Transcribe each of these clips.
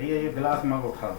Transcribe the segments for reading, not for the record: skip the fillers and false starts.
ये गिलास मग उठा लो।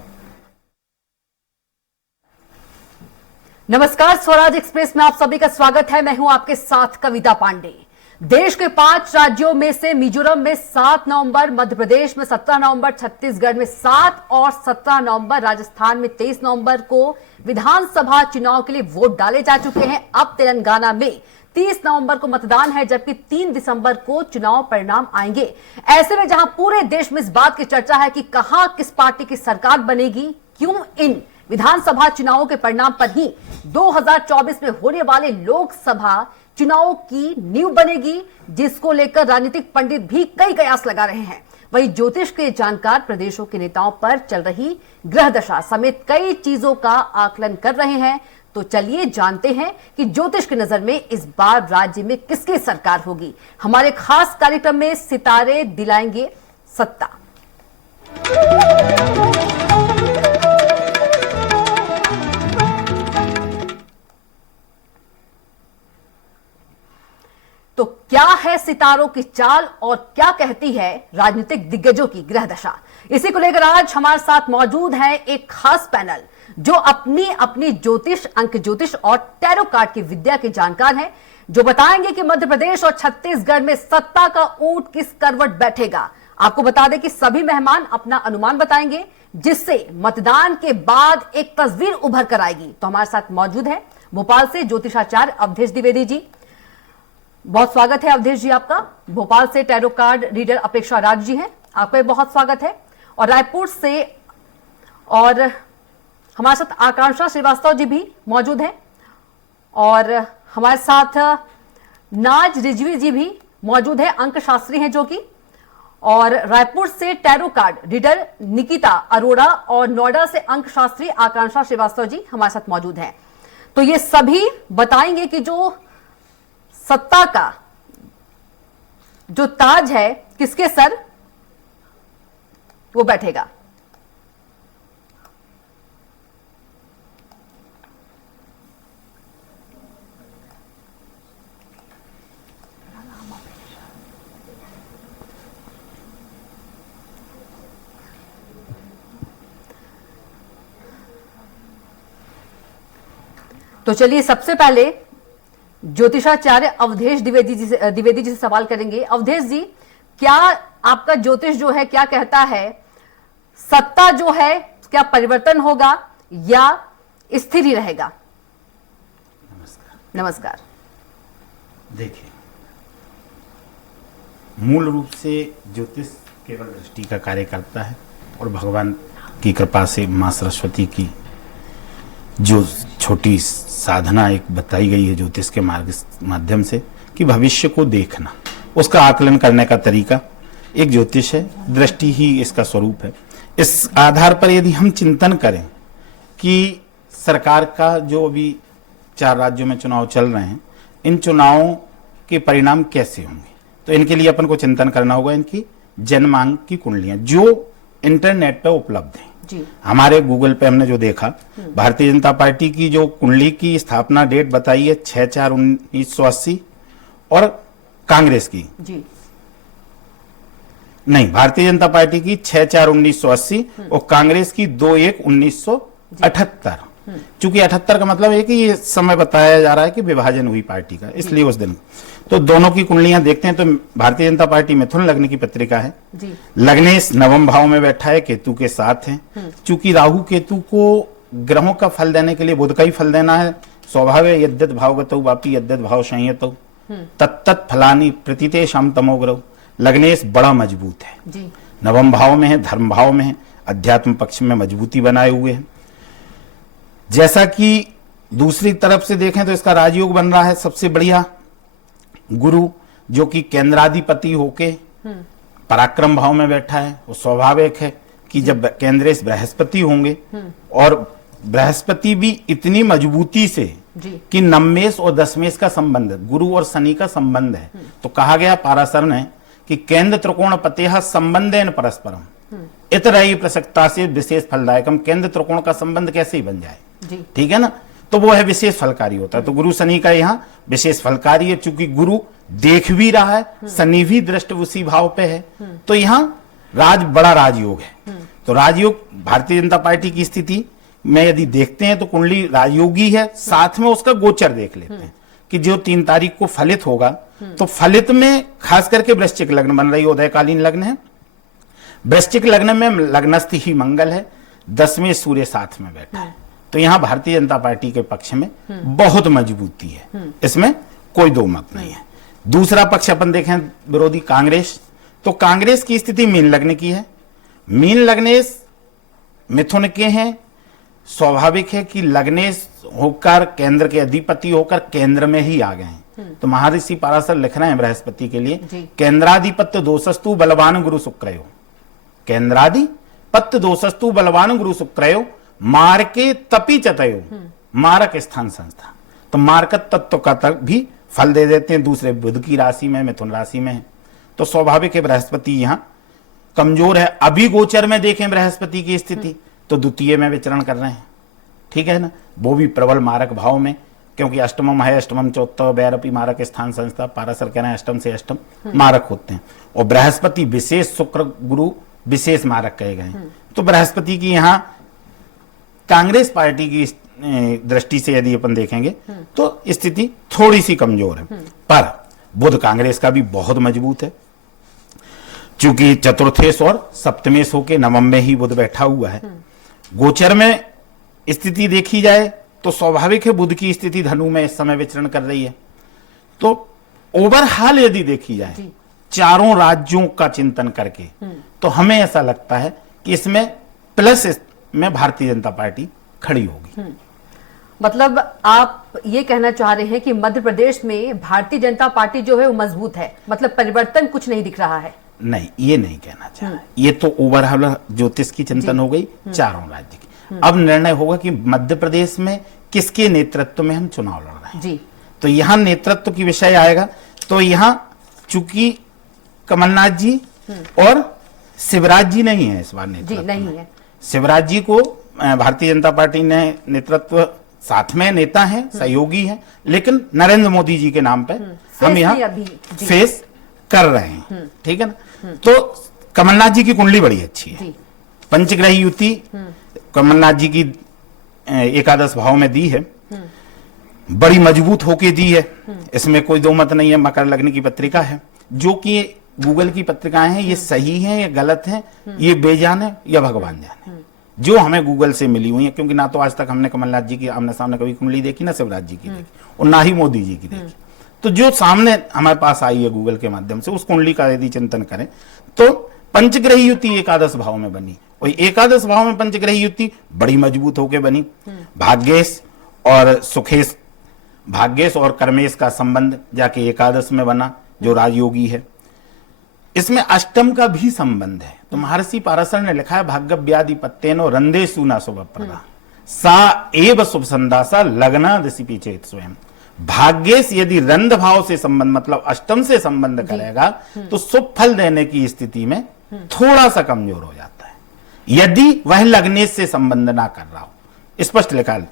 नमस्कार, स्वराज एक्सप्रेस में आप सभी का स्वागत है। मैं हूं आपके साथ कविता पांडे। देश के 5 राज्यों में से मिजोरम में 7 नवंबर, मध्य प्रदेश में 17 नवंबर, छत्तीसगढ़ में 7 और 17 नवंबर, राजस्थान में 23 नवंबर को विधानसभा चुनाव के लिए वोट डाले जा चुके हैं। अब तेलंगाना में 30 नवंबर को मतदान है, जबकि 3 दिसंबर को चुनाव परिणाम आएंगे। ऐसे में जहां पूरे देश में इस बात की चर्चा है कि कहां किस पार्टी की सरकार बनेगी, क्यों इन विधानसभा चुनावों के परिणाम पर ही 2024 में होने वाले लोकसभा चुनाव की नींव बनेगी, जिसको लेकर राजनीतिक पंडित भी कई कयास लगा रहे हैं। वहीं ज्योतिष के जानकार प्रदेशों के नेताओं पर चल रही ग्रह दशा समेत कई चीजों का आकलन कर रहे हैं। तो चलिए जानते हैं कि ज्योतिष की नजर में इस बार राज्य में किसकी सरकार होगी। हमारे खास कार्यक्रम में सितारे दिलाएंगे सत्ता। तो क्या है सितारों की चाल और क्या कहती है राजनीतिक दिग्गजों की ग्रह दशा, इसी को लेकर आज हमारे साथ मौजूद है एक खास पैनल जो अपनी अपनी ज्योतिष, अंक ज्योतिष और टैरो कार्ड की विद्या के जानकार हैं, जो बताएंगे कि मध्य प्रदेश और छत्तीसगढ़ में सत्ता का ऊंट किस करवट बैठेगा। आपको बता दें कि सभी मेहमान अपना अनुमान बताएंगे, जिससे मतदान के बाद एक तस्वीर उभर कर आएगी। तो हमारे साथ मौजूद है भोपाल से ज्योतिषाचार्य अवधेश द्विवेदी जी। बहुत स्वागत है अवधेश जी आपका। भोपाल से टैरो कार्ड रीडर अपेक्षा राज जी हैं, आपका भी बहुत स्वागत है। और रायपुर से और हमारे साथ आकांक्षा श्रीवास्तव जी भी मौजूद हैं, और हमारे साथ नाज रिजवी जी भी मौजूद है, अंक शास्त्री हैं जो कि। और रायपुर से tarot card reader Nikita Arora और नोएडा से अंक शास्त्री आकांक्षा श्रीवास्तव जी हमारे साथ मौजूद हैं। तो ये सभी बताएंगे कि जो सत्ता का जो ताज है किसके सर वो बैठेगा। तो चलिए सबसे पहले ज्योतिषाचार्य अवधेश द्विवेदी जी से सवाल करेंगे। अवधेश जी, क्या आपका ज्योतिष जो है क्या कहता है, सत्ता जो है क्या परिवर्तन होगा या स्थिर ही रहेगा? नमस्कार। नमस्कार। देखिए, मूल रूप से ज्योतिष केवल दृष्टि का कार्य करता है, और भगवान की कृपा से मां सरस्वती की जो छोटी साधना एक बताई गई है ज्योतिष के माध्यम से कि भविष्य को देखना, उसका आकलन करने का तरीका एक ज्योतिष है, दृष्टि ही इसका स्वरूप है। इस आधार पर यदि हम चिंतन करें कि सरकार का जो अभी 4 राज्यों में चुनाव चल रहे हैं, इन चुनावों के परिणाम कैसे होंगे, तो इनके लिए अपन को चिंतन करना होगा इनकी जन्मांक की कुंडलियां जो इंटरनेट पर उपलब्ध हैं। जी। हमारे गूगल पे हमने जो देखा, भारतीय जनता पार्टी की जो कुंडली की स्थापना डेट बताई है 6/4/1980, और कांग्रेस की जी नहीं, भारतीय जनता पार्टी की 6/4/1980 और कांग्रेस की 2/1/1978। चूंकि 78 का मतलब है कि ये समय बताया जा रहा है कि विभाजन हुई पार्टी का, इसलिए उस दिन तो दोनों की कुंडलियां देखते हैं तो भारतीय जनता पार्टी मिथुन लग्न की पत्रिका है जी। लग्नेश नवम भाव में बैठा है, केतु के साथ है। चूंकि राहु केतु को ग्रहों का फल देने के लिए बुध का ही फल देना है, स्वभाव है यद्यत भावगतौ वापि यद्यत भाव संयतौ तत्तत् फलानि प्रतितेषां तमोग्रह। लग्नेश बड़ा मजबूत है जी। नवम भाव में है, धर्म भाव में है, अध्यात्म पक्ष में मजबूती बनाए हुए हैं। जैसा कि दूसरी तरफ से देखें तो इसका राजयोग बन रहा है सबसे बढ़िया गुरु, जो कि केंद्राधिपति होके पराक्रम भाव में बैठा है। वो स्वाभाविक है कि जब केंद्रेश बृहस्पति होंगे, और बृहस्पति भी इतनी मजबूती से कि नवमेश और दशमेश का संबंध, गुरु और शनि का संबंध है। तो कहा गया पाराशर ने कि केंद्र त्रिकोण पतेह संबंधेन परस्परम इतरई प्रसक्ता से विशेष फलदायकम। केंद्र त्रिकोण का संबंध कैसे ही बन जाए, ठीक है ना। तो वो है विशेष फलकारी होता है। तो गुरु शनि का यहाँ विशेष फलकारी है, चूंकि गुरु देख भी रहा है, शनि भी दृष्ट उसी भाव पे है, तो यहाँ बड़ा राजयोग है। तो राजयोग भारतीय जनता पार्टी की स्थिति में यदि देखते हैं तो कुंडली राजयोगी है, साथ में उसका गोचर देख लेते हैं कि जो 3 तारीख को फलित होगा, तो फलित में खास करके वृश्चिक लग्न बन रही है, उदयकालीन लग्न है। वृश्चिक लग्न में लग्नस्थ ही मंगल है, 10वें सूर्य साथ में बैठा है, तो यहां भारतीय जनता पार्टी के पक्ष में बहुत मजबूती है, इसमें कोई दो मत नहीं है। दूसरा पक्ष अपन देखें विरोधी कांग्रेस, तो कांग्रेस की स्थिति मीन लग्न की है। मीन लग्नेश मिथुन के हैं, स्वाभाविक है कि लग्नेश होकर केंद्र के अधिपति होकर केंद्र में ही आ गए हैं। तो महर्षि पराशर लिख रहे हैं बृहस्पति के लिए, केंद्राधिपत्य दोषस्तु बलवान गुरु शुक्रयो, केंद्राधिपत्य दोषस्तु बलवान गुरु शुक्रयो, मारके तपी चतयो, मारक स्थान संस्था। तो मारकत तत्व का तक भी फल दे देते हैं, दूसरे बुध की राशि में, मिथुन राशि में है। तो स्वाभाविक है बृहस्पति यहां कमजोर है। अभी गोचर में देखें बृहस्पति की स्थिति तो द्वितीय में विचरण कर रहे हैं, ठीक है ना, वो भी प्रबल मारक भाव में, क्योंकि अष्टमम है, अष्टमम चौथा बैरपी मारक स्थान संस्था, पाराशर कह रहे हैं अष्टम से अष्टम मारक होते हैं, और बृहस्पति विशेष शुक्र गुरु विशेष मारक कहे गए। तो बृहस्पति की यहाँ कांग्रेस पार्टी की दृष्टि से यदि अपन देखेंगे तो स्थिति थोड़ी सी कमजोर है, पर बुध कांग्रेस का भी बहुत मजबूत है, चूंकि चतुर्थेश और सप्तमेश होके नवम में ही बुध बैठा हुआ है। गोचर में स्थिति देखी जाए तो स्वाभाविक है बुध की स्थिति धनु में इस समय विचरण कर रही है। तो ओवरऑल यदि देखी जाए चारों राज्यों का चिंतन करके, तो हमें ऐसा लगता है कि इसमें प्लस में भारतीय जनता पार्टी खड़ी होगी। मतलब आप ये कहना चाह रहे हैं कि मध्य प्रदेश में भारतीय जनता पार्टी जो है वो मजबूत है, मतलब परिवर्तन कुछ नहीं दिख रहा है? नहीं, ये नहीं कहना चाह रहा, ये तो ओवरऑल ज्योतिष की चिंतन हो गई चारों राज्य की। अब निर्णय होगा कि मध्य प्रदेश में किसके नेतृत्व में हम चुनाव लड़ रहे हैं जी। तो यहाँ नेतृत्व की विषय आएगा, तो यहाँ चूंकि कमलनाथ जी और शिवराज जी नहीं है इस बार नेतृत्व नहीं है। शिवराज जी को भारतीय जनता पार्टी ने नेतृत्व, साथ में नेता हैं, सहयोगी हैं, लेकिन नरेंद्र मोदी जी के नाम पे हम यहाँ फेस कर रहे हैं, ठीक है ना। तो कमलनाथ जी की कुंडली बड़ी अच्छी है, पंचग्रही युति कमलनाथ जी की एकादश भाव में दी है, बड़ी मजबूत होके दी है, इसमें कोई दो मत नहीं है। मकर लग्न की पत्रिका है, जो कि गूगल की पत्रिकाएं हैं, ये सही हैं या गलत हैं, ये बेजान है या भगवान जाने, जो हमें गूगल से मिली हुई है, क्योंकि ना तो आज तक हमने कमलनाथ जी की आमने सामने कभी कुंडली देखी, ना शिवराज जी की देखी, और ना ही मोदी जी की देखी। तो जो सामने हमारे पास आई है गूगल के माध्यम से, उस कुंडली का यदि चिंतन करें तो पंचग्रही युति एकादश भाव में बनी, और एकादश भाव में पंचग्रही युति बड़ी मजबूत होकर बनी। भाग्येश और सुखेश, भाग्येश और कर्मेश का संबंध जाके एकादश में बना, जो राजयोगी है। इसमें अष्टम का भी संबंध है। तो महर्षि पाराशर ने लिखा है, भाग्यव्याधिपत्येनो रंदे सुना शुभ प्रदा सा एव शुभ संदासा लग्ना दिशि पीछे स्वयं। भाग्येश यदि रंध भाव से संबंध, मतलब अष्टम से संबंध करेगा, तो शुभ फल देने की स्थिति में थोड़ा सा कमजोर हो जाता है, यदि वह लग्नेश से संबंध ना कर रहा हो। स्पष्ट लिखा है,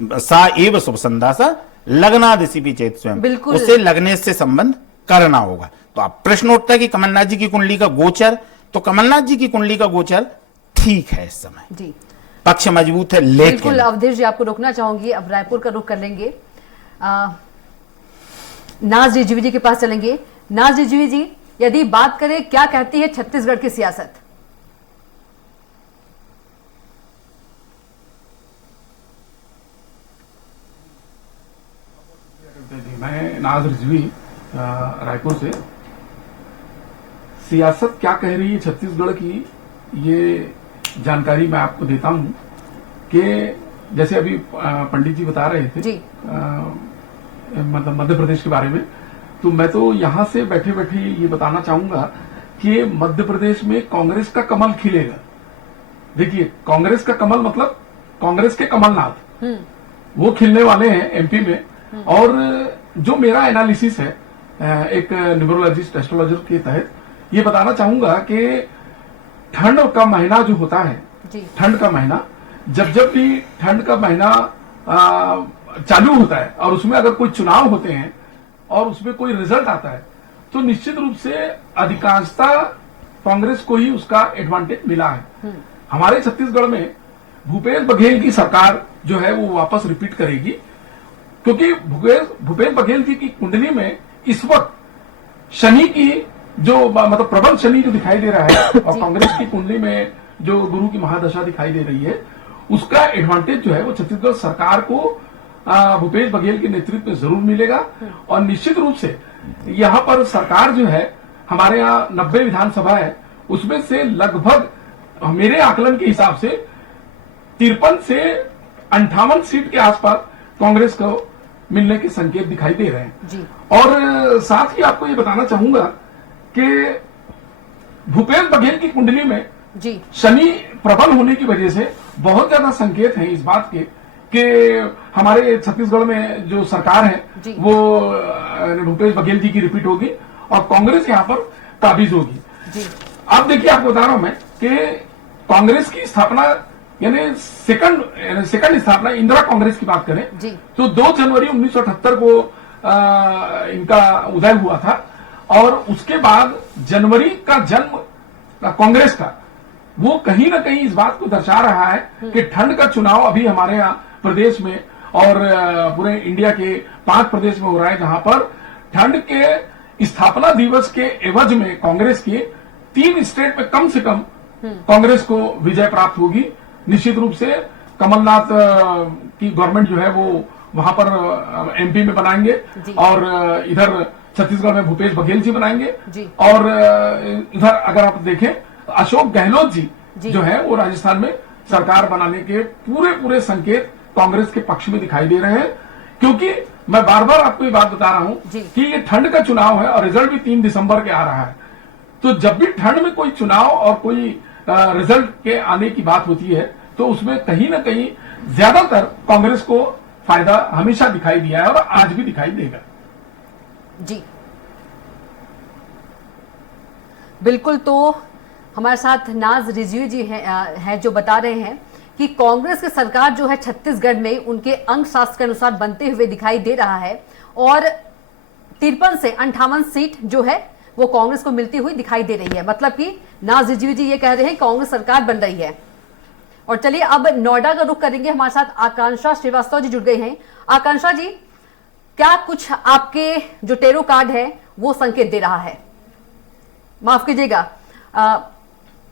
सा एव शुभ संदासा लग्ना दिशि पीछे स्वयं, उसे लग्नेश से संबंध करना होगा। तो आप प्रश्न उठता है कि कमलनाथ जी की कुंडली का गोचर, तो कमलनाथ जी की कुंडली का गोचर ठीक है, इस समय जी पक्ष मजबूत है। लेकिन बिल्कुल अवधेश जी, आपको रोकना चाहूंगी, अब रायपुर का रुख कर लेंगे, नाज रिजवी जी के पास चलेंगे। नाज रिजवी जी, यदि बात करें क्या कहती है छत्तीसगढ़ की सियासत? मैं नाज रिजवी रायपुर से। सियासत क्या कह रही है छत्तीसगढ़ की, ये जानकारी मैं आपको देता हूं कि जैसे अभी पंडित जी बता रहे थे जी, मतलब मध्य प्रदेश के बारे में, तो मैं तो यहां से बैठे बैठे ये बताना चाहूंगा कि मध्य प्रदेश में कांग्रेस का कमल खिलेगा। देखिए, कांग्रेस का कमल मतलब कांग्रेस के कमलनाथ, वो खिलने वाले हैं एमपी में। और जो मेरा एनालिसिस है एक न्यूमरोलॉजिस्ट एस्ट्रोलॉजर के तहत, ये बताना चाहूंगा कि ठंड का महीना जो होता है, ठंड का महीना, जब जब भी ठंड का महीना चालू होता है और उसमें अगर कोई चुनाव होते हैं और उसमें कोई रिजल्ट आता है तो निश्चित रूप से अधिकांशता कांग्रेस को ही उसका एडवांटेज मिला है। हमारे छत्तीसगढ़ में भूपेश बघेल की सरकार जो है वो वापस रिपीट करेगी, क्योंकि भूपेश बघेल जी की कुंडली में इस वक्त शनि की जो मतलब प्रबल शनि जो दिखाई दे रहा है और कांग्रेस की कुंडली में जो गुरु की महादशा दिखाई दे रही है, उसका एडवांटेज जो है वो छत्तीसगढ़ सरकार को भूपेश बघेल के नेतृत्व में जरूर मिलेगा। और निश्चित रूप से यहाँ पर सरकार जो है, हमारे यहाँ 90 विधानसभा है, उसमें से लगभग मेरे आकलन के हिसाब से 53 से 58 सीट के आसपास कांग्रेस को मिलने के संकेत दिखाई दे रहे हैं जी। और साथ ही आपको ये बताना चाहूंगा कि भूपेश बघेल की कुंडली में जी शनि प्रबल होने की वजह से बहुत ज्यादा संकेत हैं इस बात के कि हमारे छत्तीसगढ़ में जो सरकार है वो भूपेश बघेल जी की रिपीट होगी और कांग्रेस यहाँ पर काबिज होगी जी। अब देखिए, आपको बता रहा हूं मैं कि कांग्रेस की स्थापना यानी सेकंड स्थापना इंदिरा कांग्रेस की बात करें तो 2 जनवरी 1978 को इनका उदय हुआ था और उसके बाद जनवरी का जन्म कांग्रेस का वो कहीं ना कहीं इस बात को दर्शा रहा है कि ठंड का चुनाव अभी हमारे यहाँ प्रदेश में और पूरे इंडिया के 5 प्रदेश में हो रहा है, जहां पर ठंड के स्थापना दिवस के एवज में कांग्रेस के 3 स्टेट में कम से कम कांग्रेस को विजय प्राप्त होगी। निश्चित रूप से कमलनाथ की गवर्नमेंट जो है वो वहां पर एमपी में बनाएंगे और इधर छत्तीसगढ़ में भूपेश बघेल जी बनाएंगे और इधर अगर आप देखें तो अशोक गहलोत जी जो है वो राजस्थान में सरकार बनाने के पूरे संकेत कांग्रेस के पक्ष में दिखाई दे रहे हैं। क्योंकि मैं बार बार आपको ये बात बता रहा हूं कि ये ठंड का चुनाव है और रिजल्ट भी 3 दिसंबर के आ रहा है, तो जब भी ठंड में कोई चुनाव और कोई रिजल्ट के आने की बात होती है तो उसमें कहीं ना कहीं ज्यादातर कांग्रेस को फायदा हमेशा दिखाई दिया है और आज भी दिखाई देगा जी। बिल्कुल, तो हमारे साथ नाज रिजवी जी हैं जो बता रहे हैं कि कांग्रेस की सरकार जो है छत्तीसगढ़ में उनके अंक शास्त्र के अनुसार बनते हुए दिखाई दे रहा है और 53 से 58 सीट जो है वो कांग्रेस को मिलती हुई दिखाई दे रही है। मतलब कि नाज रिजवी जी ये कह रहे हैं कांग्रेस सरकार बन रही है। और चलिए अब नोएडा का रुख करेंगे, हमारे साथ आकांक्षा श्रीवास्तव जी जुड़ गए हैं। आकांक्षा जी, क्या कुछ आपके जो टेरो कार्ड है वो संकेत दे रहा है? माफ कीजिएगा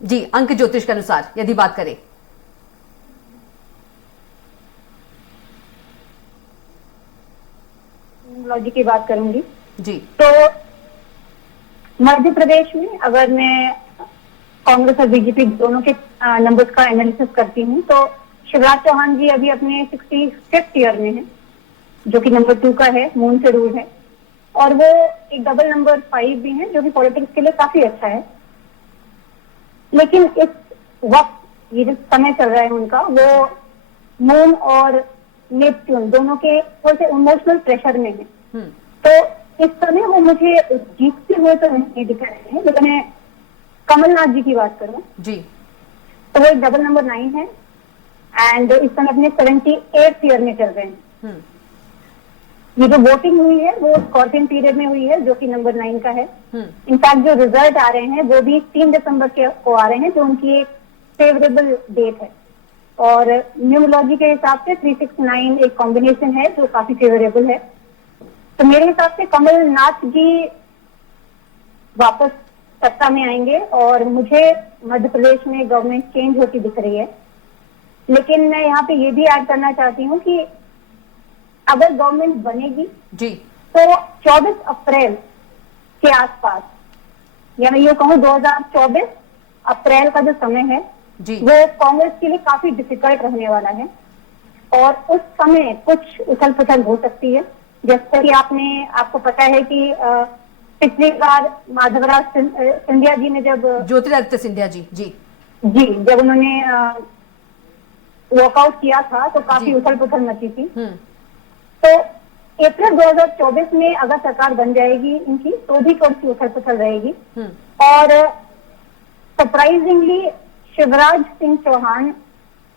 जी, अंक ज्योतिष के अनुसार यदि बात करें। न्यूमरोलॉजी की बात करूंगी जी। तो मध्य प्रदेश में अगर मैं कांग्रेस और बीजेपी दोनों के नंबर्स का एनालिसिस करती हूँ तो शिवराज चौहान जी अभी अपने 65th ईयर में है, जो कि नंबर 2 का है, मून से रूल है, और वो एक डबल नंबर 5 भी है जो कि पॉलिटिक्स के लिए काफी अच्छा है। लेकिन इस वक्त ये जो समय चल रहा है उनका, वो मून और नेपच्यून दोनों के थोड़े से इमोशनल प्रेशर में है। तो इस समय वो मुझे जीतते हुए तो नहीं दिख रहे हैं। लेकिन मैं कमलनाथ जी की बात करूं जी तो वो एक डबल नंबर 9 है एंड इस समय अपने 78th ईयर में चल रहे हैं। ये जो वोटिंग हुई है वो स्कॉर्पियन पीरियड में हुई है जो कि नंबर 9 का है। इनफैक्ट जो रिजल्ट आ रहे हैं वो भी 3 दिसंबर को आ रहे हैं, जो उनकी एक फेवरेबल डेट है। और न्यूमरोलॉजी के हिसाब से 369 एक कॉम्बिनेशन है जो काफी फेवरेबल है। तो मेरे हिसाब से कमलनाथ जी वापस सत्ता में आएंगे और मुझे मध्य प्रदेश में गवर्नमेंट चेंज होती दिख रही है। लेकिन मैं यहाँ पे ये भी ऐड करना चाहती हूँ कि अगर गवर्नमेंट बनेगी जी तो 24 अप्रैल के आसपास, या मैं ये कहूँ 2024 अप्रैल का जो समय है जी वो कांग्रेस के लिए काफी डिफिकल्ट रहने वाला है और उस समय कुछ उथल पुथल हो सकती है। जैसे कि आपको पता है कि पिछली बार माधवराज सिंधिया जी ने जब ज्योतिरादित्य सिंधिया जी जब उन्होंने वॉकआउट किया था तो काफी उथल पुथल मची थी। तो अप्रैल 2024 में अगर सरकार बन जाएगी इनकी तो भी थोड़ी सी उथल पुथल रहेगी। और सरप्राइजिंगली शिवराज सिंह चौहान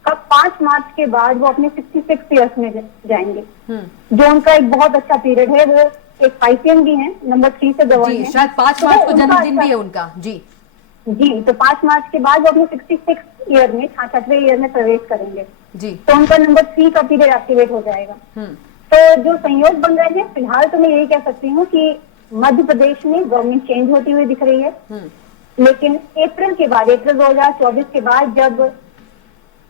तब 5 मार्च के बाद वो अपने 66 ईयर्स में जाएंगे, जो उनका एक बहुत अच्छा पीरियड है। वो एक IPM भी है, नंबर 3 से गवर्न जी, है। शायद 5 मार्च को जन्मदिन भी है उनका। जी जी, तो 5 मार्च के बाद वो अपने 66 ईयर में 66वें ईयर में प्रवेश करेंगे जी। तो उनका नंबर 3 का पीरियड एक्टिवेट हो जाएगा। तो जो संयोग बन रहे हैं, फिलहाल तो मैं यही कह सकती हूँ कि मध्य प्रदेश में गवर्नमेंट चेंज होती हुई दिख रही है, लेकिन अप्रैल के बाद, अप्रैल 2024 के बाद जब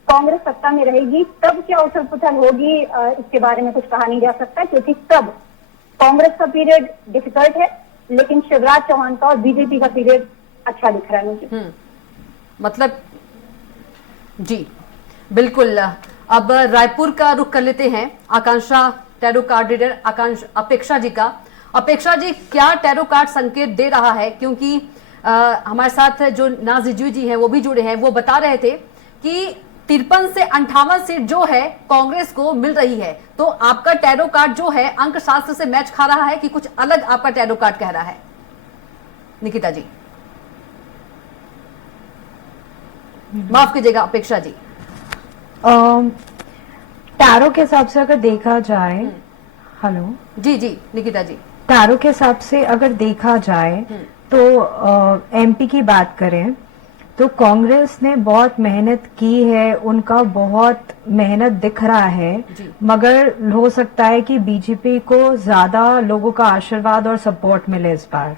कांग्रेस सत्ता में रहेगी, तब क्या उथल पुथल होगी इसके बारे में कुछ कहा नहीं जा सकता, क्योंकि तब कांग्रेस का पीरियड डिफिकल्ट है, लेकिन शिवराज चौहान का और बीजेपी का पीरियड अच्छा दिख रहा है मुझे। मतलब जी बिल्कुल। अब रायपुर का रुख कर लेते हैं आकांक्षा टैरो कार्ड रीडर अपेक्षा जी का। अपेक्षा जी, क्या टैरो कार्ड संकेत दे रहा है? क्योंकि हमारे साथ जो नाजिजू जी हैं वो भी जुड़े हैं, वो बता रहे थे कि 53 से 58 सीट जो है कांग्रेस को मिल रही है। तो आपका टैरो कार्ड जो है अंक शास्त्र से मैच खा रहा है कि कुछ अलग आपका टैरो कार्ड कह रहा है? निकिता जी, माफ कीजिएगा अपेक्षा जी। टैरो के हिसाब से अगर देखा जाए, हेलो जी जी निकिता जी, टैरो के हिसाब से अगर देखा जाए तो MP की बात करें तो कांग्रेस ने बहुत मेहनत की है, उनका बहुत मेहनत दिख रहा है, मगर हो सकता है कि बीजेपी को ज्यादा लोगों का आशीर्वाद और सपोर्ट मिले इस बार।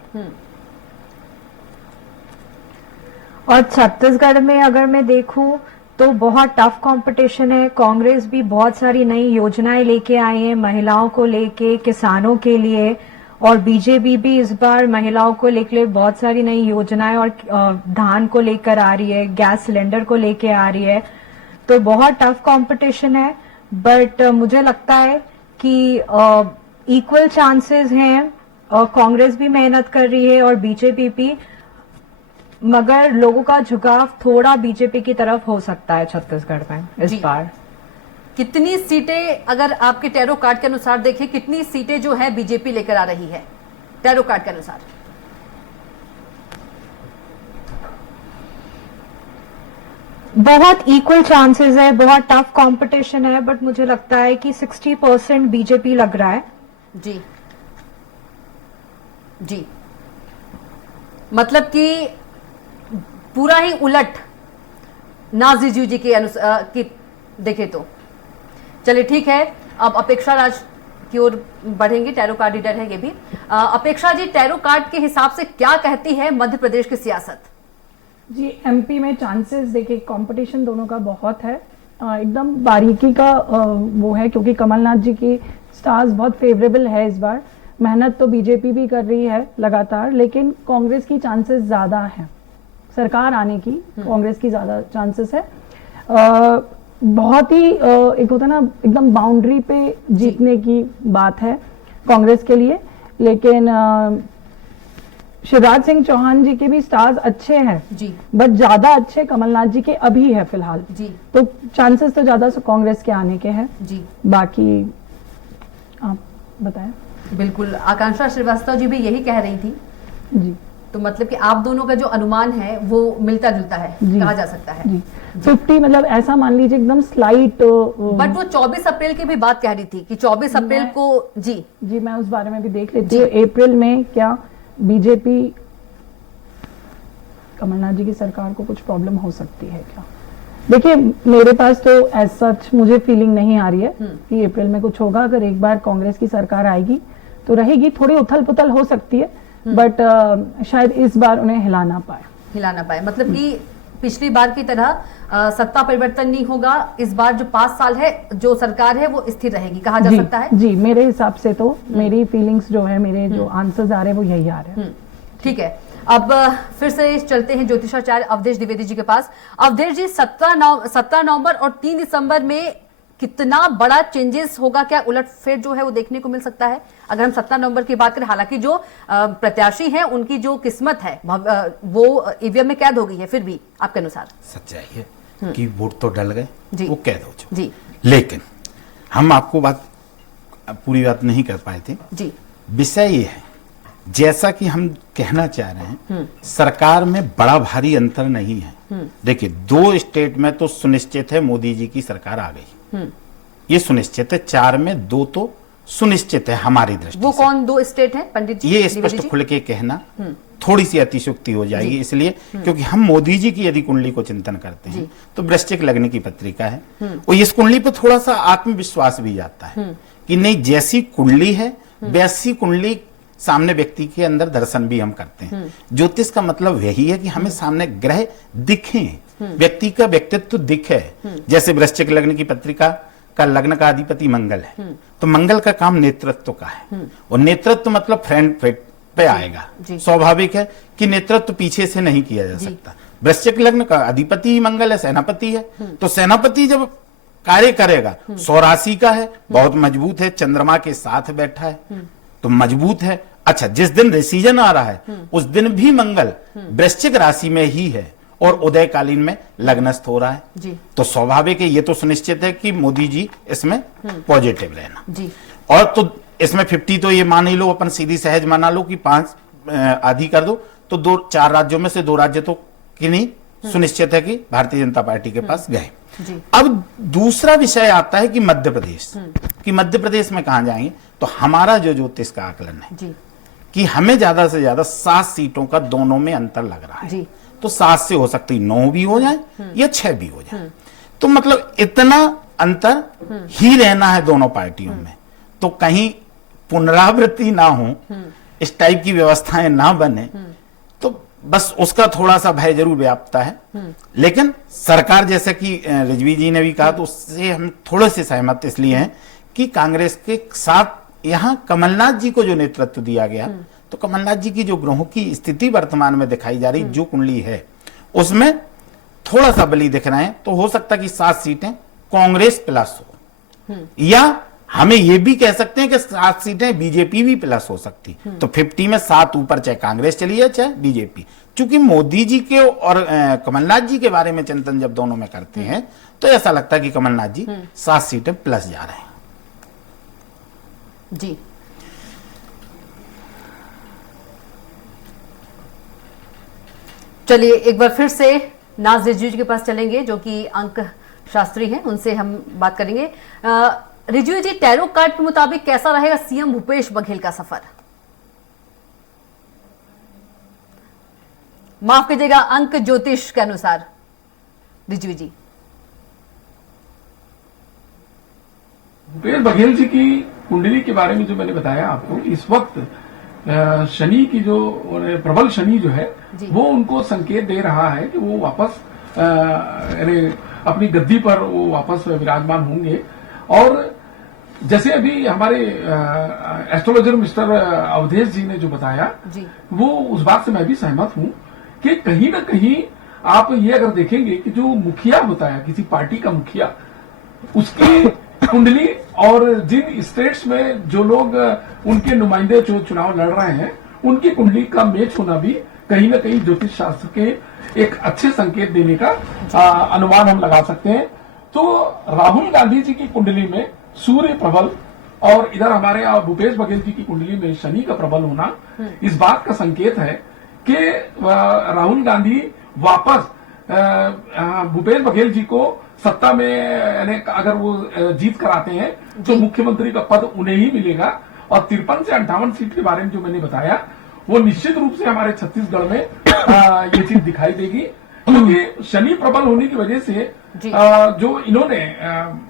और छत्तीसगढ़ में अगर मैं देखूं तो बहुत टफ कंपटीशन है। कांग्रेस भी बहुत सारी नई योजनाएं लेके आई है महिलाओं को लेके, किसानों के लिए, और बीजेपी भी इस बार महिलाओं को लेकर बहुत सारी नई योजनाएं और धान को लेकर आ रही है, गैस सिलेंडर को लेके आ रही है। तो बहुत टफ कंपटीशन है, बट मुझे लगता है कि इक्वल चांसेस हैं। कांग्रेस भी मेहनत कर रही है और बीजेपी भी, मगर लोगों का झुकाव थोड़ा बीजेपी की तरफ हो सकता है छत्तीसगढ़ में इस बार। कितनी सीटें, अगर आपके टैरो कार्ड के अनुसार देखें, कितनी सीटें जो है बीजेपी लेकर आ रही है टैरो कार्ड के अनुसार? बहुत इक्वल चांसेस है, बहुत टफ कंपटीशन है, बट मुझे लगता है कि 60% बीजेपी लग रहा है। जी जी, मतलब कि पूरा ही उलट नाजिजू जी के अनुसार की देखे तो। चलिए ठीक है, अब अपेक्षा राज की ओर बढ़ेंगे, टैरो कार्ड रीडर है ये भी। अपेक्षा जी, टैरो कार्ड के हिसाब से क्या कहती है मध्य प्रदेश की सियासत? जी, MP में चांसेस देखिए, कंपटीशन दोनों का बहुत है, एकदम बारीकी का वो है, क्योंकि कमलनाथ जी की स्टार्स बहुत फेवरेबल है इस बार। मेहनत तो बीजेपी भी कर रही है लगातार, लेकिन कांग्रेस की चांसेस ज्यादा है, सरकार आने की कांग्रेस की ज्यादा चांसेस है। बहुत ही एक होता है ना, एकदम बाउंड्री पे जीतने की बात है कांग्रेस के लिए, लेकिन शिवराज सिंह चौहान जी के भी स्टार्स अच्छे हैं जी, बट ज्यादा अच्छे कमलनाथ जी के अभी है फिलहाल जी। तो चांसेस तो ज्यादा कांग्रेस के आने के हैं जी। बाकी आप बताएं। बिल्कुल, आकांक्षा श्रीवास्तव जी भी यही कह रही थी जी। तो मतलब कि आप दोनों का जो अनुमान है वो मिलता जुलता है, कहा जा सकता है। जी। 50 मतलब ऐसा मान लीजिए एकदम स्लाइट। बट वो 24 अप्रैल की भी बात कह रही थी कि 24 अप्रैल को जी मैं उस बारे में भी देख लेती हूँ। अप्रैल में क्या बीजेपी कमलनाथ जी की सरकार को कुछ प्रॉब्लम हो सकती है क्या? देखिए, मेरे पास तो एज सच मुझे फीलिंग नहीं आ रही है कि अप्रैल में कुछ होगा। अगर एक बार कांग्रेस की सरकार आएगी तो रहेगी, थोड़ी उथल पुथल हो सकती है, बट शायद इस बार उन्हें हिला ना पाए। मतलब कि पिछली बार की तरह सत्ता परिवर्तन नहीं होगा, इस बार जो 5 साल है जो सरकार है वो स्थिर रहेगी, कहा जा सकता है। जी, मेरे हिसाब से तो मेरी फीलिंग्स जो है, मेरे जो आंसर्स आ रहे हैं वो यही आ रहे हैं। ठीक है, अब फिर से चलते हैं ज्योतिषाचार्य अवधेश द्विवेदी जी के पास। अवधेश जी, 17 नवंबर और 3 दिसंबर में कितना बड़ा चेंजेस होगा? क्या उलटफेर जो है वो देखने को मिल सकता है अगर हम 17 नवंबर की बात करें? हालांकि जो प्रत्याशी हैं उनकी जो किस्मत है वो ईवीएम में कैद हो गई है, फिर भी आपके अनुसार? सच्चाई है कि वोट तो डल गए, वो कैद हो चुके जी, लेकिन हम आपको पूरी बात नहीं कर पाए थे। जी। विषय ये है जैसा कि हम कहना चाह रहे हैं, सरकार में बड़ा भारी अंतर नहीं है। देखिए, 2 स्टेट में तो सुनिश्चित है मोदी जी की सरकार आ गई, ये सुनिश्चित है। 4 में 2 तो सुनिश्चित है हमारी दृष्टि वो से। कौन 2 स्टेट है पंडित जी? ये स्पष्ट खुल के कहना थोड़ी सी अतिशयोक्ति हो जाएगी, इसलिए क्योंकि हम मोदी जी की यदि कुंडली को चिंतन करते हैं तो वृश्चिक लग्न की पत्रिका है, और इस कुंडली पर थोड़ा सा आत्मविश्वास भी जाता है कि नहीं, जैसी कुंडली है वैसी कुंडली सामने व्यक्ति के अंदर दर्शन भी हम करते हैं। ज्योतिष का मतलब यही है कि हमें सामने ग्रह दिखे, व्यक्ति का व्यक्तित्व दिखे। जैसे वृश्चिक लग्न की पत्रिका का लग्न का अधिपति मंगल है, तो मंगल का काम नेतृत्व का है, और नेतृत्व मतलब फ्रंट पे आएगा। स्वाभाविक है कि नेतृत्व पीछे से नहीं किया जा सकता। वृश्चिक लग्न का अधिपति मंगल है, सेनापति है, तो सेनापति जब कार्य करेगा, 100 राशि का है, बहुत मजबूत है, चंद्रमा के साथ बैठा है तो मजबूत है। अच्छा, जिस दिन डिसीजन आ रहा है उस दिन भी मंगल वृश्चिक राशि में ही है और उदयकालीन में लग्नस्थ हो रहा है जी। तो स्वाभाविक है, ये तो सुनिश्चित है कि मोदी जी इसमें पॉजिटिव रहना जी। और तो इसमें 50 तो ये मान ही लो, अपन सीधी सहज माना लो कि 5 आधी कर दो तो 2-4 राज्यों में से 2 राज्य तो कि नहीं सुनिश्चित है कि भारतीय जनता पार्टी के पास गए। अब दूसरा विषय आता है कि मध्य प्रदेश, कि मध्य प्रदेश में कहां जाएंगे, तो हमारा जो ज्योतिष का आकलन है जी। कि हमें ज्यादा से ज्यादा 7 सीटों का दोनों में अंतर लग रहा है जी। तो 7 से हो सकती 9 भी हो जाए या 6 भी हो जाए, तो मतलब इतना अंतर ही रहना है दोनों पार्टियों में, तो कहीं पुनरावृत्ति ना हो, इस टाइप की व्यवस्थाएं ना बने, तो बस उसका थोड़ा सा भय जरूर व्याप्ता है। लेकिन सरकार, जैसे कि रिजवी जी ने भी कहा, तो उससे हम थोड़े से सहमत इसलिए हैं कि कांग्रेस के साथ यहां कमलनाथ जी को जो नेतृत्व दिया गया, तो कमलनाथ जी की जो ग्रहों की स्थिति वर्तमान में दिखाई जा रही, जो कुंडली है उसमें थोड़ा सा बली दिख रहे हैं, तो हो सकता कि 7 सीटें कांग्रेस प्लस हो, या हमें यह भी कह सकते हैं कि 7 सीटें बीजेपी भी प्लस हो सकती। तो 50 में 7 ऊपर चाहे कांग्रेस चली जाए चाहे बीजेपी, क्योंकि मोदी जी के और कमलनाथ जी के बारे में चिंतन जब दोनों में करते हैं तो ऐसा लगता है कि कमलनाथ जी 7 सीटें प्लस जा रहे हैं जी। चलिए एक बार फिर से नाज रिजवी जी के पास चलेंगे, जो कि अंक शास्त्री हैं, उनसे हम बात करेंगे। रिजवी जी, टैरो कार्ड के मुताबिक कैसा रहेगा सीएम भूपेश बघेल का सफर? माफ कीजिएगा, अंक ज्योतिष के अनुसार रिजवी जी। भूपेश बघेल जी की कुंडली के बारे में जो मैंने बताया आपको, इस वक्त शनि की जो प्रबल शनि जो है वो उनको संकेत दे रहा है कि वो वापस अपनी गद्दी पर वो वापस विराजमान होंगे। और जैसे अभी हमारे एस्ट्रोलॉजर मिस्टर अवधेश जी ने जो बताया, वो उस बात से मैं भी सहमत हूं कि कहीं ना कहीं आप ये अगर देखेंगे कि जो मुखिया होता है किसी पार्टी का मुखिया, उसकी कुंडली और जिन स्टेट्स में जो लोग उनके नुमाइंदे जो चुनाव लड़ रहे हैं उनकी कुंडली का मैच होना भी कहीं ना कहीं ज्योतिष शास्त्र के एक अच्छे संकेत देने का अनुमान हम लगा सकते हैं। तो राहुल गांधी जी की कुंडली में सूर्य प्रबल और इधर हमारे भूपेश बघेल जी की कुंडली में शनि का प्रबल होना इस बात का संकेत है कि राहुल गांधी वापस भूपेश बघेल जी को सत्ता में, यानी अगर वो जीत कराते हैं तो मुख्यमंत्री का पद उन्हें ही मिलेगा। और 53 से 58 सीट के बारे में जो मैंने बताया, वो निश्चित रूप से हमारे छत्तीसगढ़ में ये चीज दिखाई देगी, क्योंकि शनि प्रबल होने की वजह से जो इन्होंने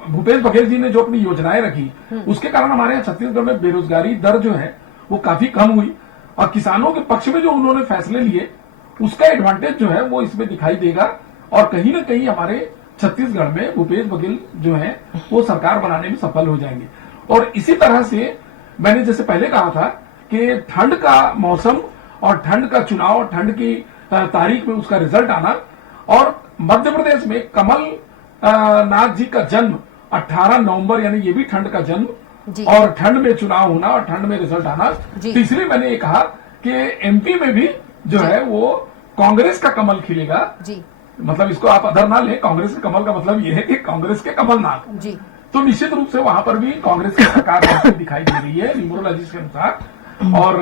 भूपेश बघेल जी ने जो अपनी योजनाएं रखी, उसके कारण हमारे यहाँ छत्तीसगढ़ में बेरोजगारी दर जो है वो काफी कम हुई, और किसानों के पक्ष में जो उन्होंने फैसले लिए उसका एडवांटेज जो है वो इसमें दिखाई देगा। और कहीं ना कहीं हमारे छत्तीसगढ़ में भूपेश बघेल जो है वो सरकार बनाने में सफल हो जाएंगे। और इसी तरह से मैंने जैसे पहले कहा था कि ठंड का मौसम और ठंड का चुनाव और ठंड की तारीख में उसका रिजल्ट आना, और मध्य प्रदेश में कमल नाथ जी का जन्म 18 नवंबर, यानी ये भी ठंड का जन्म, और ठंड में चुनाव होना और ठंड में रिजल्ट आना। तीसरी मैंने ये कहा कि एमपी में भी जो है वो कांग्रेस का कमल खिलेगा। मतलब इसको आप अदर ना लें, कांग्रेस के कमल का मतलब यह है कि कांग्रेस के कमलनाथ। तो निश्चित रूप से वहां पर भी कांग्रेस की सरकार दिखाई दे रही है न्यूमरोलॉजी के अनुसार। और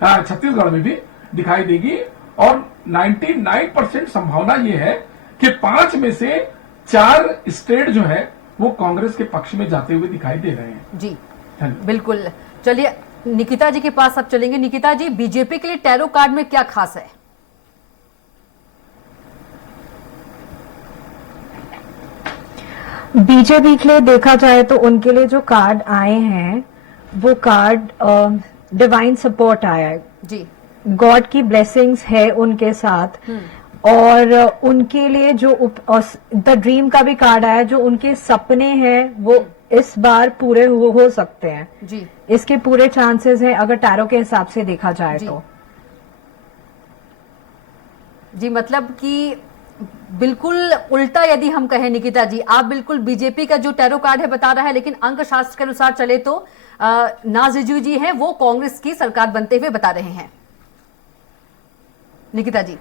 छत्तीसगढ़ में भी दिखाई देगी। और 99% संभावना ये है कि 5 में से 4 स्टेट जो है वो कांग्रेस के पक्ष में जाते हुए दिखाई दे रहे हैं। जी बिल्कुल। चलिए निकिता जी के पास अब चलेंगे। निकिता जी, बीजेपी के लिए टैरो कार्ड में क्या खास है? बीजेपी के लिए देखा जाए तो उनके लिए जो कार्ड आए हैं वो कार्ड डिवाइन सपोर्ट आया है जी, गॉड की ब्लेसिंग्स है उनके साथ। और उनके लिए जो द ड्रीम का भी कार्ड आया, जो उनके सपने हैं वो इस बार पूरे हो सकते हैं जी, इसके पूरे चांसेस हैं अगर टैरो के हिसाब से देखा जाए तो। जी मतलब कि बिल्कुल उल्टा यदि हम कहें निकिता जी, आप बिल्कुल बीजेपी का जो टैरो कार्ड है बता रहा है, लेकिन अंक शास्त्र के अनुसार चले तो नाज रिजवी जी हैं वो कांग्रेस की सरकार बनते हुए बता रहे हैं। निकिता जी,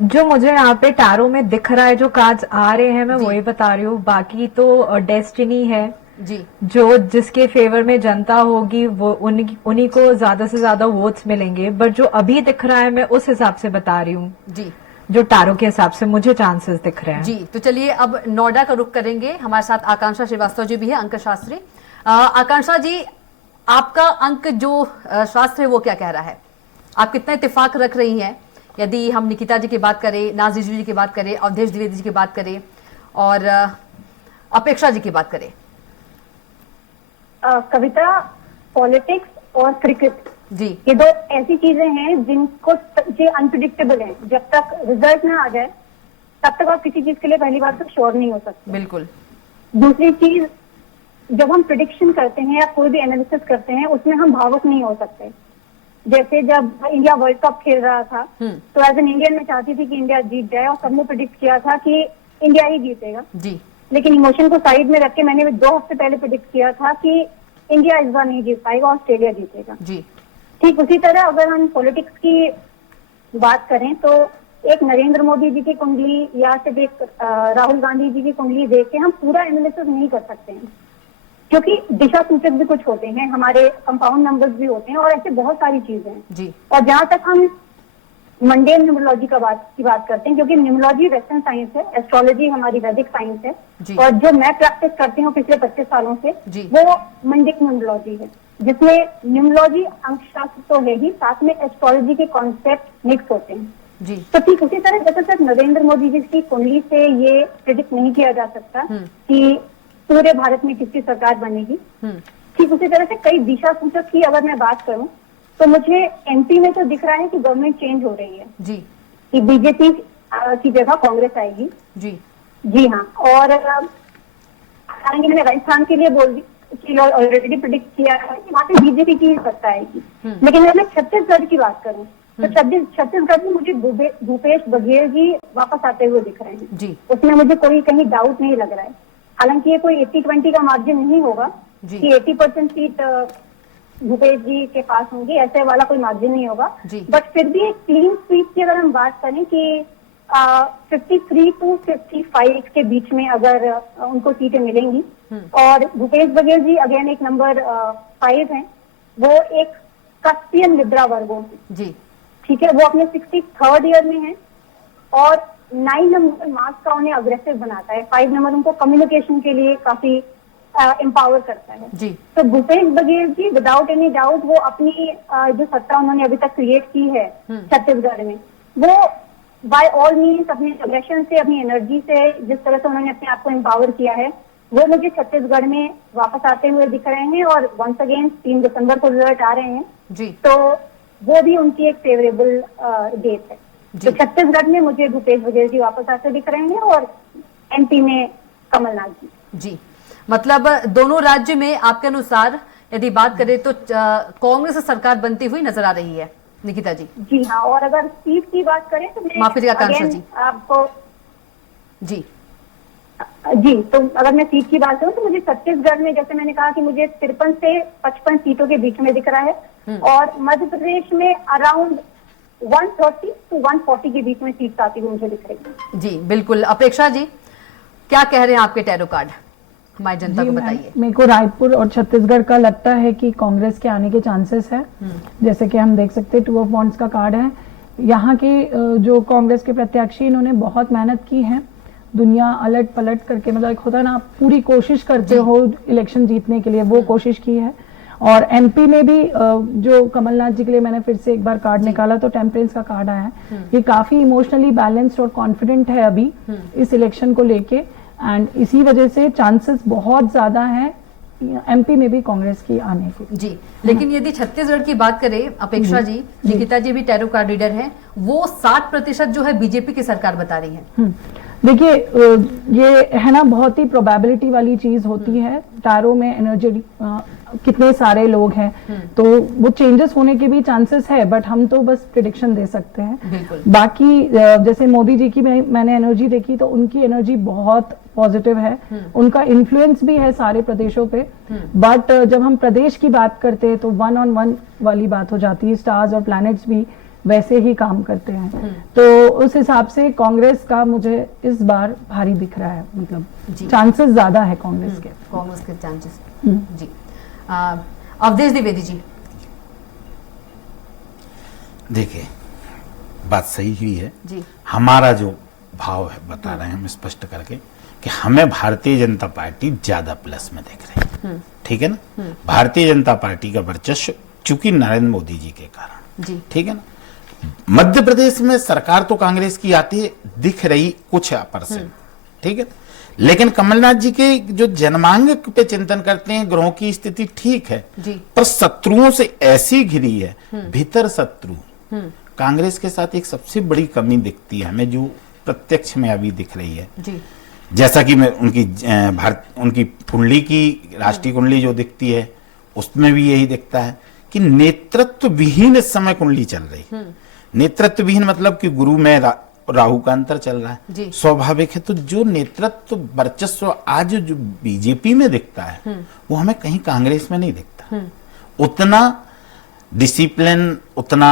जो मुझे यहाँ पे टैरो में दिख रहा है, जो कार्ड्स आ रहे हैं, मैं वही बता रही हूँ। बाकी तो डेस्टिनी है जी, जो जिसके फेवर में जनता होगी वो उन्हीं को ज्यादा से ज्यादा वोट्स मिलेंगे। बट जो अभी दिख रहा है मैं उस हिसाब से बता रही हूँ जी, जो टैरो के हिसाब से मुझे चांसेस दिख रहे हैं। जी तो चलिए अब नोएडा का रुख करेंगे। हमारे साथ आकांक्षा श्रीवास्तव जी भी है, अंक शास्त्री। आकांक्षा जी, आपका अंक जो शास्त्र है वो क्या कह रहा है? आप कितना इत्तेफाक रख रही हैं यदि हम निकिता जी की बात करें, नाज रिजवी जी की बात करें, अवधेश द्विवेदी जी की बात करें और अपेक्षा जी की बात करें? कविता, पॉलिटिक्स और क्रिकेट, जी, ये 2 ऐसी चीजें हैं जिनको ये अनप्रिडिक्टेबल है। जब तक रिजल्ट ना आ जाए तब तक आप किसी चीज के लिए पहली बार तो श्योर नहीं हो सकते। बिल्कुल। दूसरी चीज, जब हम प्रिडिक्शन करते हैं या कोई भी एनालिसिस करते हैं उसमें हम भावुक नहीं हो सकते। जैसे जब इंडिया वर्ल्ड कप खेल रहा था तो एज एन इंडियन मैं चाहती थी कि इंडिया जीत जाए और सबने प्रिडिक्ट किया था कि इंडिया ही जीतेगा जी, लेकिन इमोशन को साइड में रख के मैंने 2 हफ्ते पहले प्रिडिक्ट किया था कि इंडिया इस बार नहीं जीत पाएगा, ऑस्ट्रेलिया जीतेगा। जी, ठीक उसी तरह अगर हम पॉलिटिक्स की बात करें तो एक नरेंद्र मोदी जी की कुंडली या सिर्फ एक राहुल गांधी जी की कुंडली देख के हम पूरा एनालिसिस नहीं कर सकते हैं, क्योंकि दिशा सूचक भी कुछ होते हैं, हमारे कंपाउंड नंबर्स भी होते हैं और ऐसे बहुत सारी चीजें हैं जी। और जहां तक हम मंडेन न्यूमरोलॉजी की बात करते हैं, क्योंकि न्यूमरोलॉजी वेस्टर्न साइंस है, एस्ट्रोलॉजी हमारी वैदिक साइंस है जी। और जो मैं प्रैक्टिस करती हूँ पिछले 25 सालों से जी। वो मंडिक न्यूमरोलॉजी है, जिसमें न्यूमरोलॉजी अंकशास्त्र तो है ही, साथ में एस्ट्रोलॉजी के कॉन्सेप्ट मिक्स होते हैं जी। तो ठीक उसी तरह जैसे तक नरेंद्र मोदी जी की कुंडली से ये प्रेडिक्ट नहीं किया जा सकता कि पूरे भारत में किसकी सरकार बनेगी, ठीक उसी तरह से कई दिशा सूचक की अगर मैं बात करूं तो मुझे एमपी में तो दिख रहा है कि गवर्नमेंट चेंज हो रही है जी, कि बीजेपी की जगह कांग्रेस आएगी। जी, जी हाँ। और हालांकि मैंने राजस्थान के लिए बोल दी ऑलरेडी प्रिडिक्ट किया है कि वहां पे बीजेपी की सत्ता आएगी, लेकिन अगर मैं छत्तीसगढ़ की बात करूं तो छत्तीसगढ़ में मुझे भूपेश बघेल जी वापस आते हुए दिख रहे हैं जी, उसमें मुझे कोई कहीं डाउट नहीं लग रहा है। हालांकि ये कोई 80-20 का मार्जिन नहीं होगा जी। कि 80% सीट भूपेश जी के पास होंगी, ऐसे वाला कोई मार्जिन नहीं होगा। जी। बट फिर भी एक क्लीन स्वीप की अगर हम बात करें कि 53 to 55 के बीच में अगर उनको सीटें मिलेंगी और भूपेश बघेल जी अगेन एक नंबर 5 हैं, वो एक कस्पियन लिब्रा वर्गो है जी, ठीक है, वो अपने 63rd ईयर में है और 9 नंबर मार्क्स का उन्हें अग्रेसिव बनाता है, 5 नंबर उनको कम्युनिकेशन के लिए काफी एम्पावर करता है जी। तो Bhupesh Baghel ji without any doubt वो अपनी जो सत्ता उन्होंने अभी तक क्रिएट की है छत्तीसगढ़ में, वो बाय ऑल मीन्स अपने एग्रेशन से, अपनी एनर्जी से, जिस तरह से उन्होंने अपने आप को एम्पावर किया है, वो मुझे छत्तीसगढ़ में वापस आते हुए दिख रहे हैं और वंस अगेन 3 दिसंबर को रिजल्ट आ रहे हैं जी। तो वो भी उनकी एक फेवरेबल डेट है। जी। तो छत्तीसगढ़ में मुझे भूपेश बघेल जी वापस आते दिख रहे हैं और एमपी में कमलनाथ जी। जी, मतलब दोनों राज्य में आपके अनुसार यदि बात करें तो कांग्रेस सरकार बनती हुई नजर आ रही है निकिता जी। जी हाँ। और अगर सीट की बात करें तो माफ कीजिएगा आकांक्षा जी। आपको जी जी, तो अगर मैं सीट की बात करूं तो मुझे छत्तीसगढ़ में जैसे मैंने कहा कि मुझे 53 से 55 सीटों के बीच में दिख रहा है और मध्य प्रदेश में अराउंड 130 to 140 के बीच में सीट आती हुई मुझे दिख रही है। जी बिल्कुल। अपेक्षा जी क्या कह रहे हैं आपके टैरो कार्ड? हमारी जनता को बताइए। मेरे को रायपुर और छत्तीसगढ़ का लगता है कि कांग्रेस के आने के चांसेस है। जैसे कि हम देख सकते हैं 2 ऑफ वांड्स का कार्ड है। यहाँ के जो कांग्रेस के प्रत्याशी इन्होंने बहुत मेहनत की है, दुनिया अलट पलट करके, मतलब एक होता है ना, पूरी कोशिश करते हो इलेक्शन जीतने के लिए, वो कोशिश की है। और एमपी में भी जो कमलनाथ जी के लिए मैंने फिर से एक बार कार्ड निकाला तो टेम्परेंस का कार्ड आया है। ये काफी इमोशनली बैलेंस्ड और कॉन्फिडेंट है अभी इस इलेक्शन को लेके, एंड इसी वजह से चांसेस बहुत ज्यादा है एमपी में भी कांग्रेस की आने की। जी, लेकिन यदि छत्तीसगढ़ की बात करें, अपेक्षा जी, निकिता जी भी टैरो कार्ड रीडर हैं, वो 60% जो है बीजेपी की सरकार बता रही है। देखिए, ये है ना, बहुत ही प्रोबेबिलिटी वाली चीज होती है। टैरो में एनर्जी कितने सारे लोग हैं, तो वो चेंजेस होने के भी चांसेस है, बट हम तो बस प्रिडिक्शन दे सकते हैं। बाकी जैसे मोदी जी की मैंने एनर्जी देखी तो उनकी एनर्जी बहुत पॉजिटिव है, उनका इन्फ्लुएंस भी है सारे प्रदेशों पे। बट जब हम प्रदेश की बात करते हैं तो 1-on-1 वाली बात हो जाती है। स्टार्स और प्लैनेट्स भी वैसे ही काम करते हैं, तो उस हिसाब से कांग्रेस का मुझे इस बार भारी दिख रहा है, मतलब चांसेस ज्यादा है कांग्रेस के चांसेस। जी, अवधेश द्विवेदी जी। देखिए, बात सही हुई है जी। हमारा जो भाव है बता रहे हैं हम स्पष्ट करके कि हमें भारतीय जनता पार्टी ज्यादा प्लस में देख रही है। ठीक है ना, भारतीय जनता पार्टी का वर्चस्व चूंकि नरेंद्र मोदी जी के कारण। जी, ठीक है ना। मध्य प्रदेश में सरकार तो कांग्रेस की आती है, दिख रही कुछ %, ठीक है, लेकिन कमलनाथ जी के जो जनमांग पे चिंतन करते हैं, ग्रहों की स्थिति ठीक है जी, पर शत्रुओं से ऐसी घिरी है, भीतर शत्रु। कांग्रेस के साथ एक सबसे बड़ी कमी दिखती है हमें, जो प्रत्यक्ष में अभी दिख रही है जी। जैसा कि मैं उनकी कुंडली की राष्ट्रीय कुंडली जो दिखती है उसमें भी यही दिखता है कि नेतृत्व विहीन इस समय कुंडली चल रही। नेतृत्व विहीन मतलब कि गुरु में राहु का अंतर चल रहा है, स्वाभाविक है। तो जो नेतृत्व वर्चस्व आज जो बीजेपी में दिखता है वो हमें कहीं कांग्रेस में नहीं दिखता। उतना डिसिप्लिन, उतना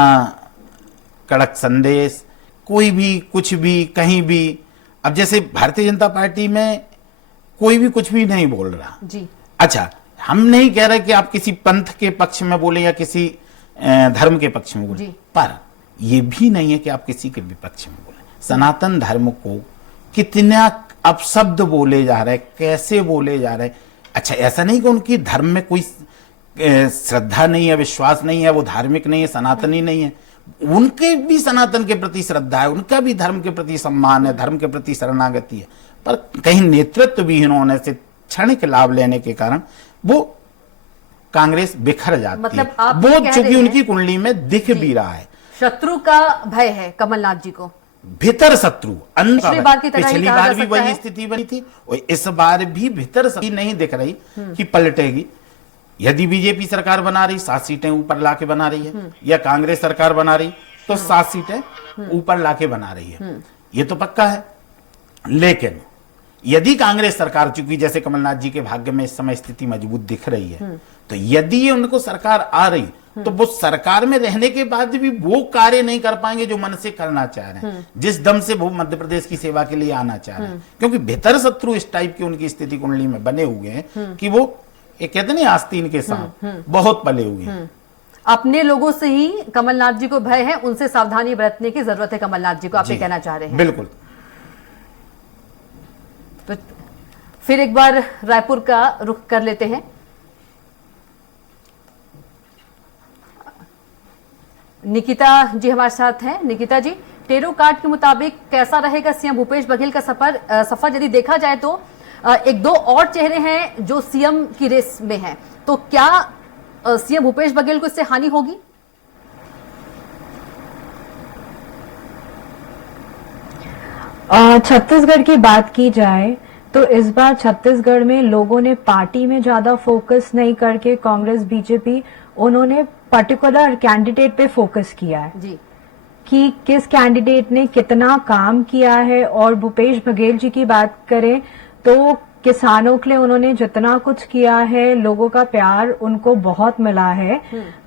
कड़क संदेश, कोई भी कुछ भी कहीं भी। अब जैसे भारतीय जनता पार्टी में कोई भी कुछ भी नहीं बोल रहा जी। अच्छा, हम नहीं कह रहे कि आप किसी पंथ के पक्ष में बोले या किसी धर्म के पक्ष में बोले, पर यह भी नहीं है कि आप किसी के विपक्ष में बोले। सनातन धर्म को कितना अपशब्द बोले जा रहे, कैसे बोले जा रहे। अच्छा, ऐसा नहीं कि उनकी धर्म में कोई श्रद्धा नहीं है, विश्वास नहीं है, वो धार्मिक नहीं है, सनातनी नहीं है। उनके भी सनातन के प्रति श्रद्धा है, उनका भी धर्म के प्रति सम्मान है, धर्म के प्रति शरणागति है, पर कहीं नेतृत्व विहीन होने से, क्षणिक लाभ लेने के कारण वो कांग्रेस बिखर जाती मतलब है। वो चूंकि उनकी कुंडली में दिख भी रहा है। शत्रु का भय है कमलनाथ जी को, भीतर शत्रु। पिछली बार की तरह पिछली बार भी वही स्थिति बनी थी और इस बार भी भीतर शत्रु नहीं दिख रही कि पलटेगी। यदि बीजेपी सरकार बना रही 7 सीटें ऊपर लाके बना रही है, या कांग्रेस सरकार बना रही तो 7 सीटें ऊपर लाके बना रही है, ये तो पक्का है। लेकिन यदि कांग्रेस सरकार, चूंकि जैसे कमलनाथ जी के भाग्य में इस समय स्थिति मजबूत दिख रही है, तो यदि उनको सरकार आ रही तो वो सरकार में रहने के बाद भी वो कार्य नहीं कर पाएंगे जो मन से करना चाह रहे हैं, जिस दम से वो मध्य प्रदेश की सेवा के लिए आना चाह रहे हैं। क्योंकि भीतर शत्रु इस टाइप की उनकी स्थिति कुंडली में बने हुए हैं कि वो ये कहते नहीं आस्तीन के सांप बहुत पले हुए हैं। अपने लोगों से ही कमलनाथ जी को भय है, उनसे सावधानी बरतने की जरूरत है कमलनाथ जी को, आप ये कहना चाह रहे हैं? बिल्कुल। तो फिर एक बार रायपुर का रुख कर लेते हैं। निकिता जी हमारे साथ हैं। निकिता जी, टेरो कार्ड के मुताबिक कैसा रहेगा सीएम भूपेश बघेल का सफर यदि देखा जाए तो 1-2 और चेहरे हैं जो सीएम की रेस में हैं, तो क्या सीएम भूपेश बघेल को इससे हानि होगी? छत्तीसगढ़ की बात की जाए तो इस बार छत्तीसगढ़ में लोगों ने पार्टी में ज्यादा फोकस नहीं करके कांग्रेस बीजेपी, उन्होंने पर्टिकुलर कैंडिडेट पे फोकस किया है जी, कि किस कैंडिडेट ने कितना काम किया है। और भूपेश बघेल जी की बात करें तो किसानों के लिए उन्होंने जितना कुछ किया है, लोगों का प्यार उनको बहुत मिला है।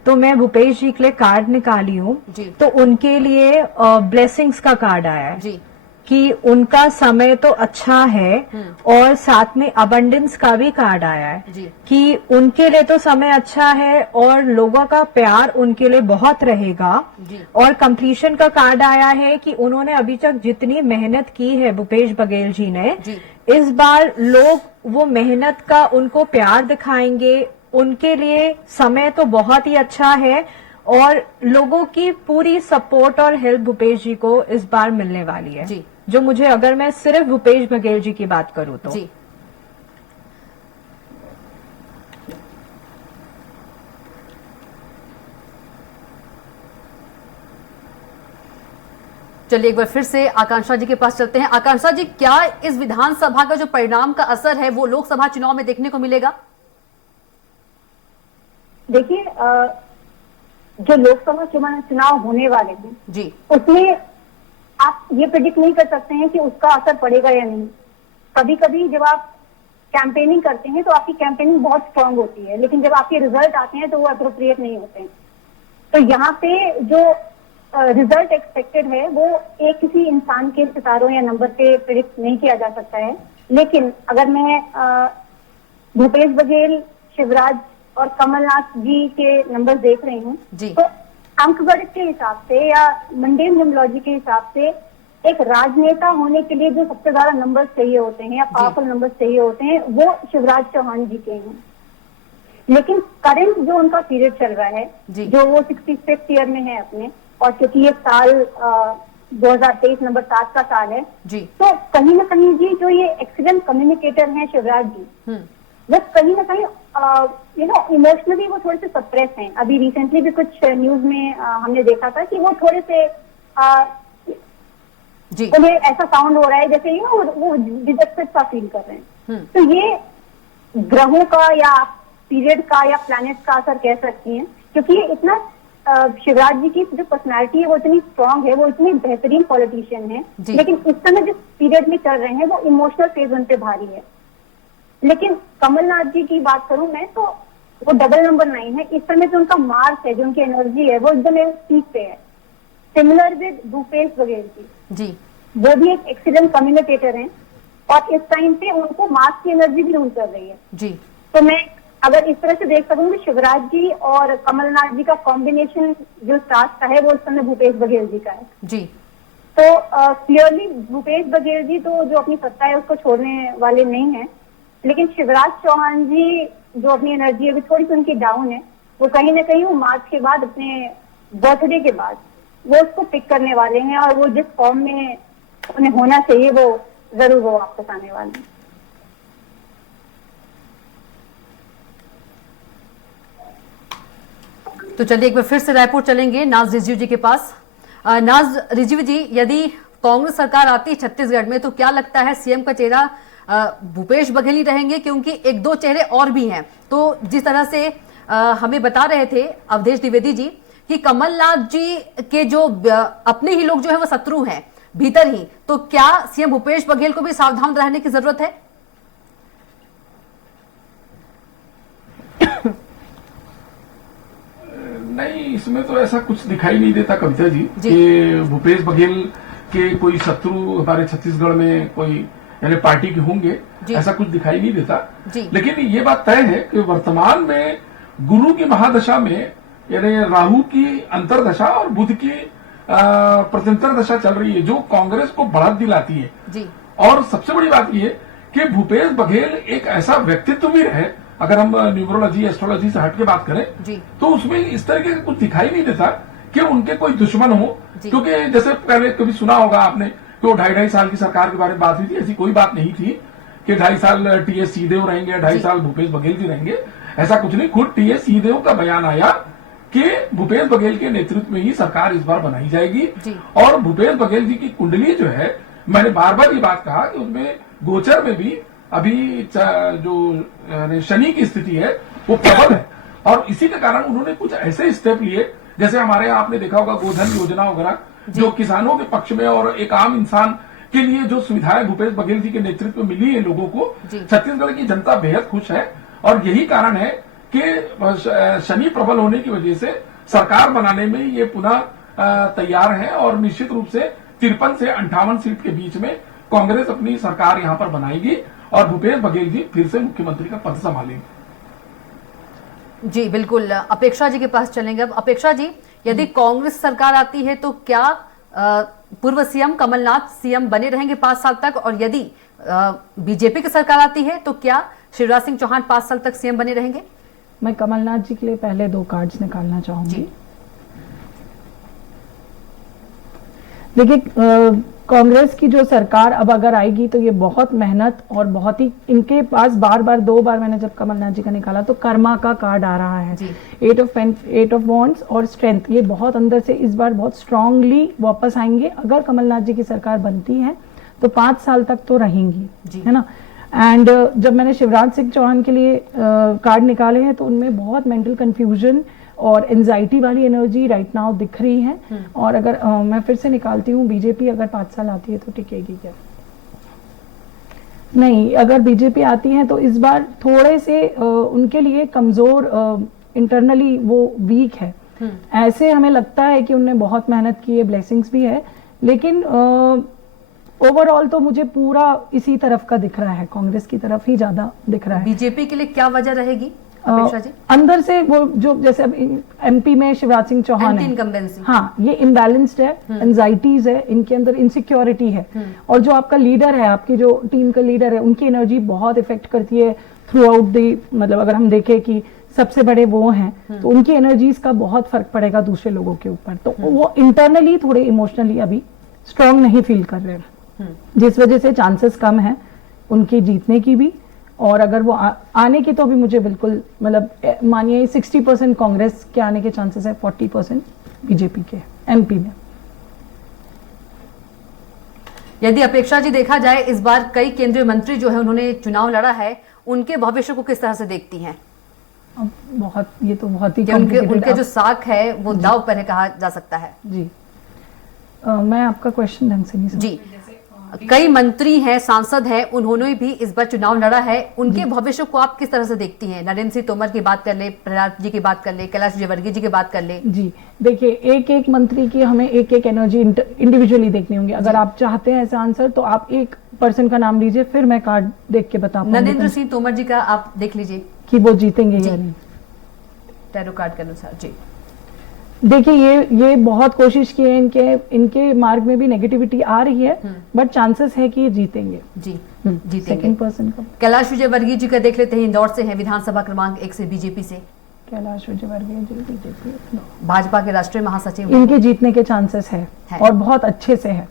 तो मैं भूपेश जी के लिए कार्ड निकाली हूँ, तो उनके लिए ब्लेसिंग्स का कार्ड आया है जी। कि उनका समय तो अच्छा है और साथ में अबंडेंस का भी कार्ड आया है जी। कि उनके लिए तो समय अच्छा है और लोगों का प्यार उनके लिए बहुत रहेगा जी। और कंप्लीशन का कार्ड आया है कि उन्होंने अभी तक जितनी मेहनत की है भूपेश बघेल जी ने जी। इस बार लोग वो मेहनत का उनको प्यार दिखाएंगे। उनके लिए समय तो बहुत ही अच्छा है और लोगों की पूरी सपोर्ट और हेल्प भूपेश जी को इस बार मिलने वाली है जी। जो मुझे, अगर मैं सिर्फ भूपेश बघेल जी की बात करूं तो जी। चलिए एक बार फिर से आकांक्षा जी के पास चलते हैं। आकांक्षा जी, क्या इस विधानसभा का जो परिणाम का असर है वो लोकसभा चुनाव में देखने को मिलेगा? देखिए, जो लोकसभा चुनाव होने वाले हैं जी। उसमें आप ये प्रेडिक्ट नहीं कर सकते हैं कि उसका असर पड़ेगा या नहीं। कभी कभी जब आप कैंपेनिंग करते हैं तो आपकी कैंपेनिंग बहुत स्ट्रांग होती है, लेकिन जब आपके रिजल्ट आते हैं तो वो अप्रोप्रिएट नहीं होते हैं। तो यहाँ पे जो रिजल्ट एक्सपेक्टेड है वो एक किसी इंसान के सितारों या नंबर पे प्रेडिक्ट नहीं किया जा सकता है। लेकिन अगर मैं भूपेश बघेल, शिवराज और कमलनाथ जी के नंबर देख रही हूँ तो अंकगणित के हिसाब से या मंडेन न्यूमरोलॉजी के हिसाब से एक राजनेता होने के लिए जो सबसे ज्यादा नंबर चाहिए होते हैं या पावरफुल नंबर चाहिए होते हैं वो शिवराज चौहान जी के हैं। लेकिन करंट जो उनका पीरियड चल रहा है जो वो 65th ईयर में है अपने, और क्योंकि ये साल 2023 नंबर 7 का साल है जी। तो कहीं ना कहीं जी जो ये एक्सीलेंट कम्युनिकेटर हैं शिवराज जी, वो कहीं ना कहीं इमोशनली वो थोड़े से सप्रेस हैं। अभी रिसेंटली भी कुछ न्यूज में हमने देखा था कि वो थोड़े से उन्हें ऐसा साउंड हो रहा है जैसे वो डिजेक्टेड सा फील कर रहे हैं। तो ये ग्रहों का या पीरियड का या प्लैनेट का असर कह सकती हैं, क्योंकि ये इतना शिवराज जी की जो पर्सनालिटी है वो इतनी स्ट्रांग है, वो इतनी बेहतरीन पॉलिटिशियन है, लेकिन इस समय जिस पीरियड में चल रहे हैं वो इमोशनल फेज उन पे भारी है। लेकिन कमलनाथ जी की बात करूं मैं तो वो डबल नंबर 9 है। इस समय जो उनका मार्क है, जो उनकी एनर्जी है वो एकदम पीक पे है। सिमिलर विद भूपेश बघेल जी, वो भी एक एक्सीलेंट कम्युनिकेटर हैं और इस टाइम पे उनको मार्क्स की एनर्जी भी रूल कर रही है जी। तो मैं अगर इस तरह से देख सकूं कि शिवराज जी और कमलनाथ जी का कॉम्बिनेशन जो स्टार्स का है वो इस समय भूपेश बघेल जी का है जी। तो क्लियरली भूपेश बघेल जी तो जो अपनी सत्ता है उसको छोड़ने वाले नहीं है, लेकिन शिवराज चौहान जी जो अपनी एनर्जी है थोड़ी सी उनकी डाउन है। वो कहीं ना कहीं वो मार्च के बाद अपने बर्थडे के बाद वो उसको पिक करने वाले हैं और वो जिस फॉर्म में उन्हें होना चाहिए वो जरूर वो वापस आने वाले हैं। तो चलिए एक बार फिर से रायपुर चलेंगे नाज रिजवी जी के पास। नाज रिजवी जी, यदि कांग्रेस सरकार आती है छत्तीसगढ़ में तो क्या लगता है सीएम का चेहरा भूपेश बघेल ही रहेंगे, क्योंकि एक दो चेहरे और भी हैं? तो जिस तरह से हमें बता रहे थे अवधेश द्विवेदी जी कि कमलनाथ जी के जो अपने ही लोग जो है वो शत्रु हैं भीतर ही, तो क्या सीएम भूपेश बघेल को भी सावधान रहने की जरूरत है? नहीं, इसमें तो ऐसा कुछ दिखाई नहीं देता कविता जी कि भूपेश बघेल के कोई शत्रु हमारे छत्तीसगढ़ में कोई यानी पार्टी के होंगे, ऐसा कुछ दिखाई नहीं देता। लेकिन ये बात तय है कि वर्तमान में गुरु की महादशा में यानी राहु की अंतरदशा और बुध की प्रत्यंतर दशा चल रही है जो कांग्रेस को बढ़त दिलाती है। और सबसे बड़ी बात यह कि भूपेश बघेल एक ऐसा व्यक्तित्व भी है, अगर हम न्यूमरोलॉजी एस्ट्रोलॉजी से हट के बात करें तो उसमें इस तरीके का कुछ दिखाई नहीं देता कि उनके कोई दुश्मन हो। क्योंकि जैसे पहले कभी सुना होगा आपने कि वो 2.5 साल की सरकार के बारे में बात हुई थी, ऐसी कोई बात नहीं थी कि 2.5 साल टीएस सिंहदेव रहेंगे, 2.5 साल भूपेश बघेल जी रहेंगे, ऐसा कुछ नहीं। खुद टीएस सिंहदेव का बयान आया कि भूपेश बघेल के नेतृत्व में ही सरकार इस बार बनाई जाएगी। और भूपेश बघेल जी की कुंडली जो है, मैंने बार बार ये बात कहा कि उसमें गोचर में भी अभी जो शनि की स्थिति है वो प्रबल है और इसी के कारण उन्होंने कुछ ऐसे स्टेप लिए, जैसे हमारे यहाँ आपने देखा होगा गोधन योजना वगैरह, जो किसानों के पक्ष में और एक आम इंसान के लिए जो सुविधाएं भूपेश बघेल जी के नेतृत्व में मिली है लोगों को, छत्तीसगढ़ की जनता बेहद खुश है। और यही कारण है कि शनि प्रबल होने की वजह से सरकार बनाने में ये पुनः तैयार है और निश्चित रूप से 53 से 58 सीट के बीच में कांग्रेस अपनी सरकार यहां पर बनाएगी और भूपेश बघेल जी फिर से मुख्यमंत्री का पद संभालेंगे। जी बिल्कुल, अपेक्षा जी के पास चलेंगे। अब अपेक्षा जी, यदि कांग्रेस सरकार आती है तो क्या पूर्व सीएम कमलनाथ सीएम बने रहेंगे 5 साल तक, और यदि बीजेपी की सरकार आती है तो क्या शिवराज सिंह चौहान 5 साल तक सीएम बने रहेंगे? मैं कमलनाथ जी के लिए पहले 2 कार्ड्स निकालना चाहूंगी। देखिए, कांग्रेस की जो सरकार अब अगर आएगी तो ये बहुत मेहनत और बहुत ही, इनके पास बार बार 2 बार मैंने जब कमलनाथ जी का निकाला तो कर्मा का कार्ड आ रहा है, 8 ऑफ वॉन्ड्स और स्ट्रेंथ, ये बहुत अंदर से इस बार बहुत स्ट्रांगली वापस आएंगे। अगर कमलनाथ जी की सरकार बनती है तो 5 साल तक तो रहेंगी, है ना। एंड जब मैंने शिवराज सिंह चौहान के लिए कार्ड निकाले हैं तो उनमें बहुत मेंटल कंफ्यूजन और एंजाइटी वाली एनर्जी राइट नाउ दिख रही है। और अगर मैं फिर से निकालती हूँ, बीजेपी अगर 5 साल आती है तो टिकेगी क्या? नहीं, अगर बीजेपी आती है तो इस बार थोड़े से उनके लिए कमजोर, इंटरनली वो वीक है। ऐसे हमें लगता है कि उनने बहुत मेहनत की है, ब्लेसिंग्स भी है, लेकिन ओवरऑल तो मुझे पूरा इसी तरफ का दिख रहा है, कांग्रेस की तरफ ही ज्यादा दिख रहा है। बीजेपी के लिए क्या वजह रहेगी अपेक्षा जी? अंदर से वो जो, जैसे अब एमपी में शिवराज सिंह चौहान है, हाँ, ये इम्बैलेंस्ड है, एंजाइटीज है, इनके अंदर इनसिक्योरिटी है, और जो आपका लीडर है, आपकी जो टीम का लीडर है, उनकी एनर्जी बहुत इफेक्ट करती है थ्रू आउट दी, मतलब अगर हम देखें कि सबसे बड़े वो हैं तो उनकी एनर्जीज का बहुत फर्क पड़ेगा दूसरे लोगों के ऊपर, तो वो इंटरनली थोड़े इमोशनली अभी स्ट्रांग नहीं फील कर रहे हैं, जिस वजह से चांसेस कम है उनके जीतने की भी। और अगर वो आने की तो अभी मुझे बिल्कुल, मतलब मानिए 60% कांग्रेस के आने के चांसेस है, 40% बीजेपी के एमपी में। यदि अपेक्षा जी देखा जाए, इस बार कई केंद्रीय मंत्री जो है उन्होंने चुनाव लड़ा है, उनके भविष्य को किस तरह से देखती हैं? अब बहुत, ये तो बहुत ही उनके जो साख है वो दाव पर है कहा जा सकता है। जी, मैं आपका क्वेश्चन ढंग से नहीं समझ। जी, कई मंत्री हैं, सांसद हैं, उन्होंने भी इस बार चुनाव लड़ा है, उनके भविष्य को आप किस तरह से देखती हैं? नरेंद्र सिंह तोमर की बात कर ले, प्रहलाद जी की बात कर ले, कैलाश विजयवर्गीय जी की बात कर ले। जी देखिए, एक एक मंत्री की हमें एक एक एनर्जी इंडिविजुअली देखनी होगी। अगर आप चाहते हैं ऐसा आंसर तो आप एक पर्सन का नाम लीजिए, फिर मैं कार्ड देख के बता पाऊंगी। नरेंद्र सिंह तोमर जी का आप देख लीजिए कि वो जीतेंगे या नहीं, टैरो कार्ड के अनुसार। जी देखिए, ये बहुत कोशिश की है, इनके मार्ग में भी नेगेटिविटी आ रही है, बट चांसेस है कि ये जीतेंगे। जी जीतेंगे। सेकंड पर्सन का कैलाश विजयवर्गीय जी का देख लेते हैं, इंदौर से हैं, विधानसभा क्रमांक 1 से बीजेपी से। कैलाश विजयवर्गीय जी बीजेपी, भाजपा के राष्ट्रीय महासचिव, इनके जीतने के चांसेस है और बहुत अच्छे से है,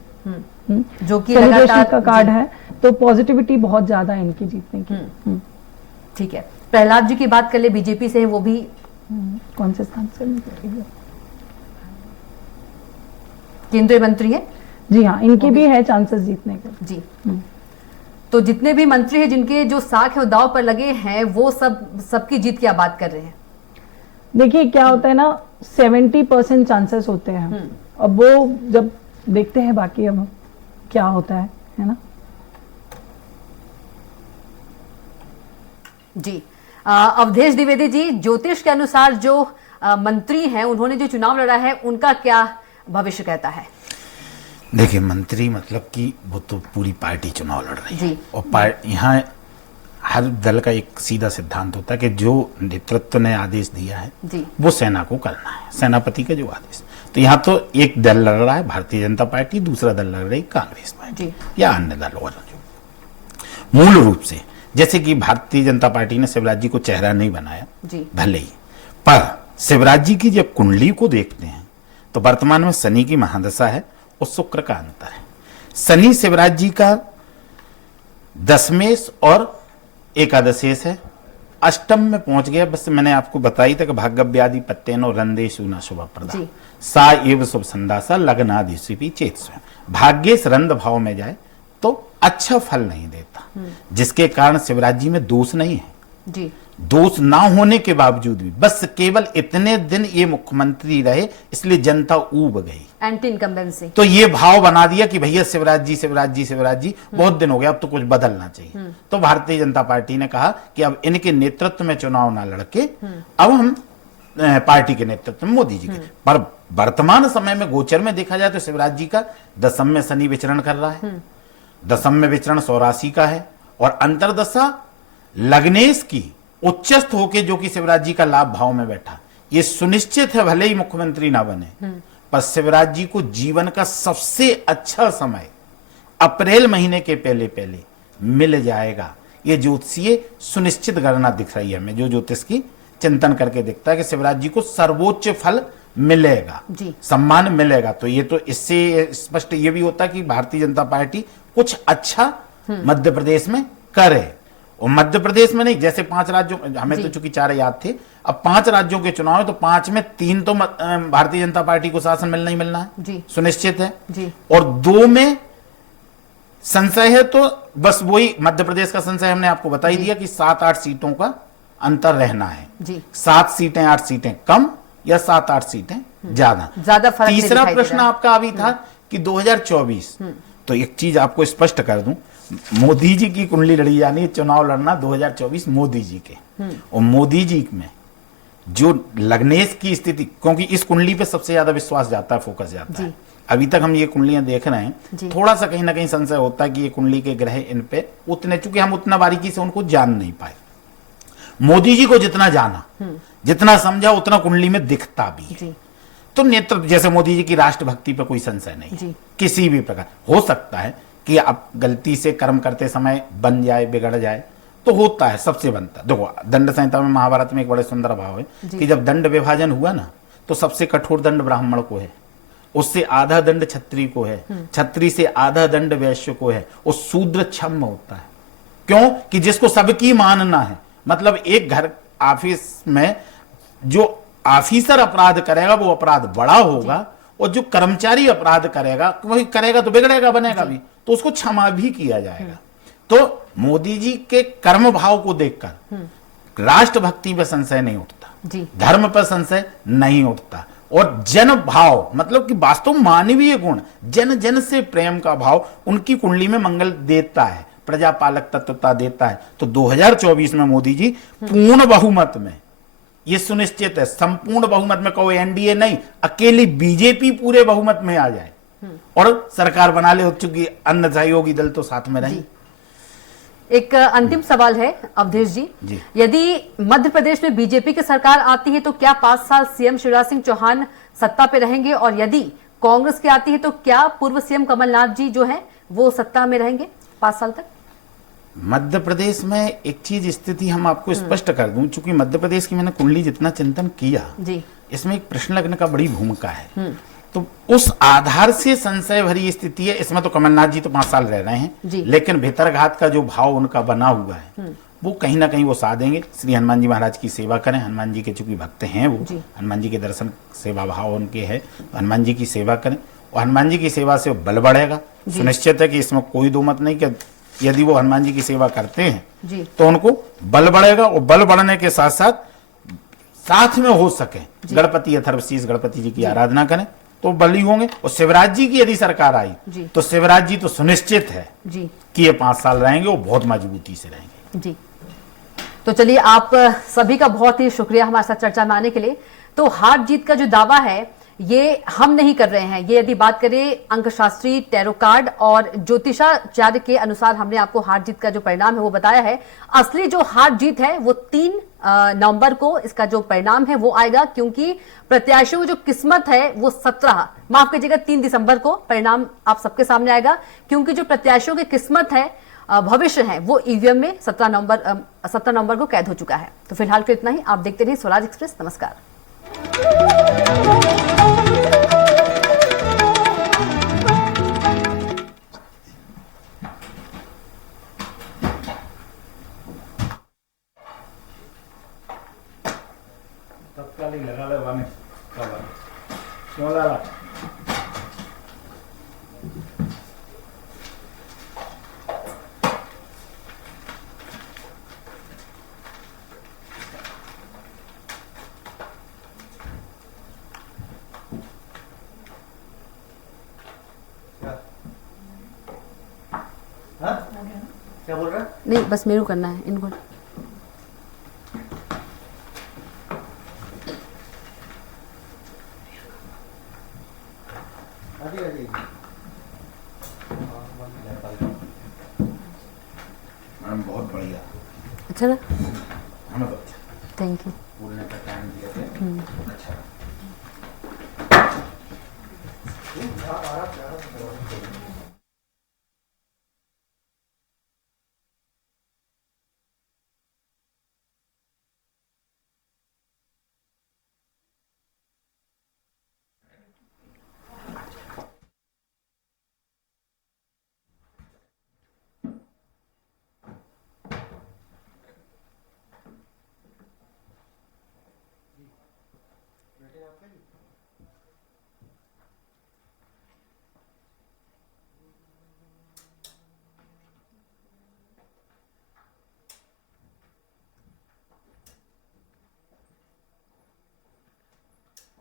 जो कि लगातार का कार्ड है, तो पॉजिटिविटी बहुत ज्यादा है इनकी जीतने की। ठीक है, प्रहलाद जी की बात कर ले, बीजेपी से है, वो भी कौन से स्थान से? केंद्रीय मंत्री है। जी हाँ, इनके भी है चांसेस जीतने के। जी, तो जितने भी मंत्री हैं जिनके जो साख है दाव पर लगे हैं, वो सबकी जीत की आप बात कर रहे हैं। देखिए, क्या होता है ना, 70% चांसेस होते हैं, अब वो जब देखते हैं बाकी अब क्या होता है ना। जी, अवधेश द्विवेदी जी, ज्योतिष के अनुसार जो मंत्री हैं, उन्होंने जो चुनाव लड़ा है, उनका क्या भविष्य कहता है? देखिए, मंत्री मतलब कि वो तो पूरी पार्टी चुनाव लड़ रही है, और यहाँ हर दल का एक सीधा सिद्धांत होता है कि जो नेतृत्व ने आदेश दिया है वो सेना को करना है, सेनापति का जो आदेश। तो यहाँ तो एक दल लड़ रहा है भारतीय जनता पार्टी, दूसरा दल लड़ रही कांग्रेस पार्टी या अन्य दल, और जो मूल रूप से, जैसे कि भारतीय जनता पार्टी ने शिवराज जी को चेहरा नहीं बनाया भले ही, पर शिवराज जी की जब कुंडली को देखते हैं तो वर्तमान में शनि की महादशा है और शुक्र का अंतर है। शनि शिवराज जी का दशमेश और एकादशेश है, अष्टम में पहुंच गया। बस मैंने आपको बताई था कि भाग्यव्याधि पत्तेनो रंदेशु न शुभ प्रदा सा एव शुभ संदासा लग्नादिशि चेत स्वयं। भाग्येश रंद भाव में जाए तो अच्छा फल नहीं देता, जिसके कारण शिवराज जी में दोष नहीं है। दोष ना होने के बावजूद भी बस केवल इतने दिन ये मुख्यमंत्री रहे, इसलिए जनता ऊब गई, एंटी इनकम्बेंसी। तो ये भाव बना दिया कि भैया शिवराज जी शिवराज जी शिवराज जी बहुत दिन हो गया, अब तो कुछ बदलना चाहिए। तो भारतीय जनता पार्टी ने कहा कि अब इनके नेतृत्व में चुनाव ना लड़के अब हम पार्टी के नेतृत्व में मोदी जी के, पर वर्तमान समय में गोचर में देखा जाए तो शिवराज जी का दशम में शनि विचरण कर रहा है, दशम में विचरण 84 का है, और अंतरदशा लग्नेश की उच्चस्थ होके जो कि शिवराज जी का लाभ भाव में बैठा। ये सुनिश्चित है भले ही मुख्यमंत्री ना बने, पर शिवराज जी को जीवन का सबसे अच्छा समय अप्रैल महीने के पहले पहले मिल जाएगा। ये ज्योतिषीय सुनिश्चित गणना दिख रही है हमें, जो ज्योतिष की चिंतन करके दिखता है कि शिवराज जी को सर्वोच्च फल मिलेगा, सम्मान मिलेगा। तो ये तो इससे स्पष्ट ये भी होता है कि भारतीय जनता पार्टी कुछ अच्छा मध्य प्रदेश में करे। और मध्य प्रदेश में नहीं, जैसे 5 राज्यों, हमें तो चूंकि 4 याद थे, अब 5 राज्यों के चुनाव है तो 5 में 3 तो भारतीय जनता पार्टी को शासन मिलना ही मिलना है, सुनिश्चित है, और 2 में संशय है। तो बस वही मध्य प्रदेश का संशय हमने आपको बता ही दिया कि 7-8 सीटों का अंतर रहना है, 7 सीटें 8 सीटें कम या 7-8 सीटें ज्यादा फर्क। तीसरा प्रश्न आपका अभी था कि 2024, तो एक चीज आपको स्पष्ट कर दूं, मोदी जी की कुंडली लड़ी जानी, चुनाव लड़ना 2024 मोदी जी के, और मोदी जी में जो लग्नेश की स्थिति, क्योंकि इस कुंडली पे सबसे ज्यादा विश्वास जाता है, फोकस जाता है। अभी तक हम ये कुंडलियां देख रहे हैं, थोड़ा सा कहीं ना कहीं संशय होता है कि ये कुंडली के ग्रह इन पे उतने, चूंकि हम उतना बारीकी से उनको जान नहीं पाए। मोदी जी को जितना जाना, जितना समझा, उतना कुंडली में दिखता भी है। तो नेतृत्व, जैसे मोदी जी की राष्ट्रभक्ति पर कोई संशय नहीं, किसी भी प्रकार। हो सकता है कि आप गलती से कर्म करते समय बन जाए, बिगड़ जाए, तो होता है, सबसे बनता है। देखो दंड संहिता में, महाभारत में एक बड़े सुंदर भाव है कि जब दंड विभाजन हुआ ना, तो सबसे कठोर दंड ब्राह्मण को है, उससे आधा दंड क्षत्रिय को है, क्षत्रिय से आधा दंड वैश्य को है, और शूद्र क्षम्य होता है। क्यों? कि जिसको सबकी मानना है। मतलब एक घर ऑफिस में जो ऑफिसर अपराध करेगा वो अपराध बड़ा होगा, और जो कर्मचारी अपराध करेगा वही करेगा तो बिगड़ेगा, बनेगा भी, तो उसको क्षमा भी किया जाएगा। तो मोदी जी के कर्म भाव को देखकर राष्ट्रभक्ति पर संशय नहीं उठता, धर्म पर संशय नहीं उठता, और जन भाव, मतलब कि वास्तव मानवीय गुण, जन जन से प्रेम का भाव उनकी कुंडली में मंगल देता है, प्रजापालक तत्वता देता है। तो 2024 में मोदी जी पूर्ण बहुमत में, ये सुनिश्चित है, संपूर्ण बहुमत में, कहो एनडीए नहीं, अकेली बीजेपी पूरे बहुमत में आ जाए और सरकार बना ले, चूंकि अन्य सहयोगी दल तो साथ में रहे। एक अंतिम सवाल है अवधेश जी, यदि मध्य प्रदेश में बीजेपी की सरकार आती है तो क्या 5 साल सीएम शिवराज सिंह चौहान सत्ता पे रहेंगे, और यदि कांग्रेस की आती है तो क्या पूर्व सीएम कमलनाथ जी जो हैं वो सत्ता में रहेंगे 5 साल तक? मध्य प्रदेश में एक चीज स्थिति हम आपको स्पष्ट कर दूं, चूंकि मध्य प्रदेश की मैंने कुंडली जितना चिंतन किया, इसमें एक प्रश्न लग्न का बड़ी भूमिका है, तो उस आधार से संशय भरी स्थिति है। इसमें तो कमलनाथ जी तो 5 साल रह रहे हैं, लेकिन भीतरघात का जो भाव उनका बना हुआ है वो कहीं ना कहीं वो साथ देंगे। श्री हनुमान जी महाराज की सेवा करें, हनुमान जी के चूंकि भक्त हैं वो, हनुमान जी के दर्शन सेवा भाव उनके है, तो हनुमान जी की सेवा करें, और हनुमान जी की सेवा से बल बढ़ेगा। सुनिश्चित है कि इसमें कोई दो मत नहीं कि यदि वो हनुमान जी की सेवा करते हैं तो उनको बल बढ़ेगा, और बल बढ़ने के साथ साथ में हो सके गणपति अथर्वशीष गणपति जी की आराधना करें तो बली होंगे। और शिवराज जी की यदि सरकार आई तो शिवराज जी तो सुनिश्चित है कि ये 5 साल रहेंगे, वो बहुत मजबूती से रहेंगे। जी, तो चलिए, आप सभी का बहुत ही शुक्रिया हमारे साथ चर्चा में आने के लिए। तो हार जीत का जो दावा है ये हम नहीं कर रहे हैं, ये यदि बात करें अंकशास्त्री, टैरो कार्ड और ज्योतिषाचार्य के अनुसार हमने आपको हार जीत का जो परिणाम है वो बताया है। असली जो हार जीत है वो 3 नवंबर को इसका जो परिणाम है वो आएगा, क्योंकि प्रत्याशियों की जो किस्मत है वो 3 दिसंबर को परिणाम आप सबके सामने आएगा, क्योंकि जो प्रत्याशियों की किस्मत है, भविष्य है, वो ईवीएम में 17 नवंबर को कैद हो चुका है। तो फिलहाल के इतना ही। आप देखते रहिए स्वराज एक्सप्रेस। नमस्कार। क्यों लाला? क्या बोल रहा है? नहीं, बस मेरे को करना है इनको। मैडम बहुत बढ़िया, अच्छा ना, हमें तो अच्छा थैंक यू। बोलने का टाइम दिया थे, अच्छा।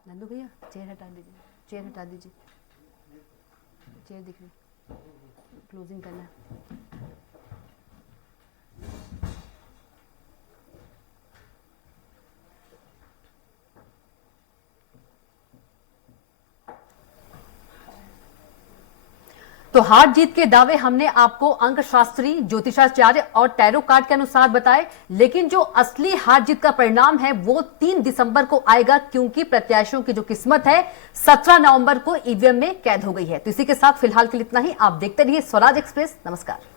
नंदू भैया चेयर हटा दीजिए, चेयर हटा दीजिए, चेयर दिख रही, क्लोजिंग करना है। तो हार जीत के दावे हमने आपको अंक शास्त्री, ज्योतिषाचार्य और टैरो कार्ड के अनुसार बताए, लेकिन जो असली हार जीत का परिणाम है वो 3 दिसंबर को आएगा, क्योंकि प्रत्याशियों की जो किस्मत है 17 नवंबर को ईवीएम में कैद हो गई है। तो इसी के साथ फिलहाल के लिए इतना ही। आप देखते रहिए स्वराज एक्सप्रेस। नमस्कार।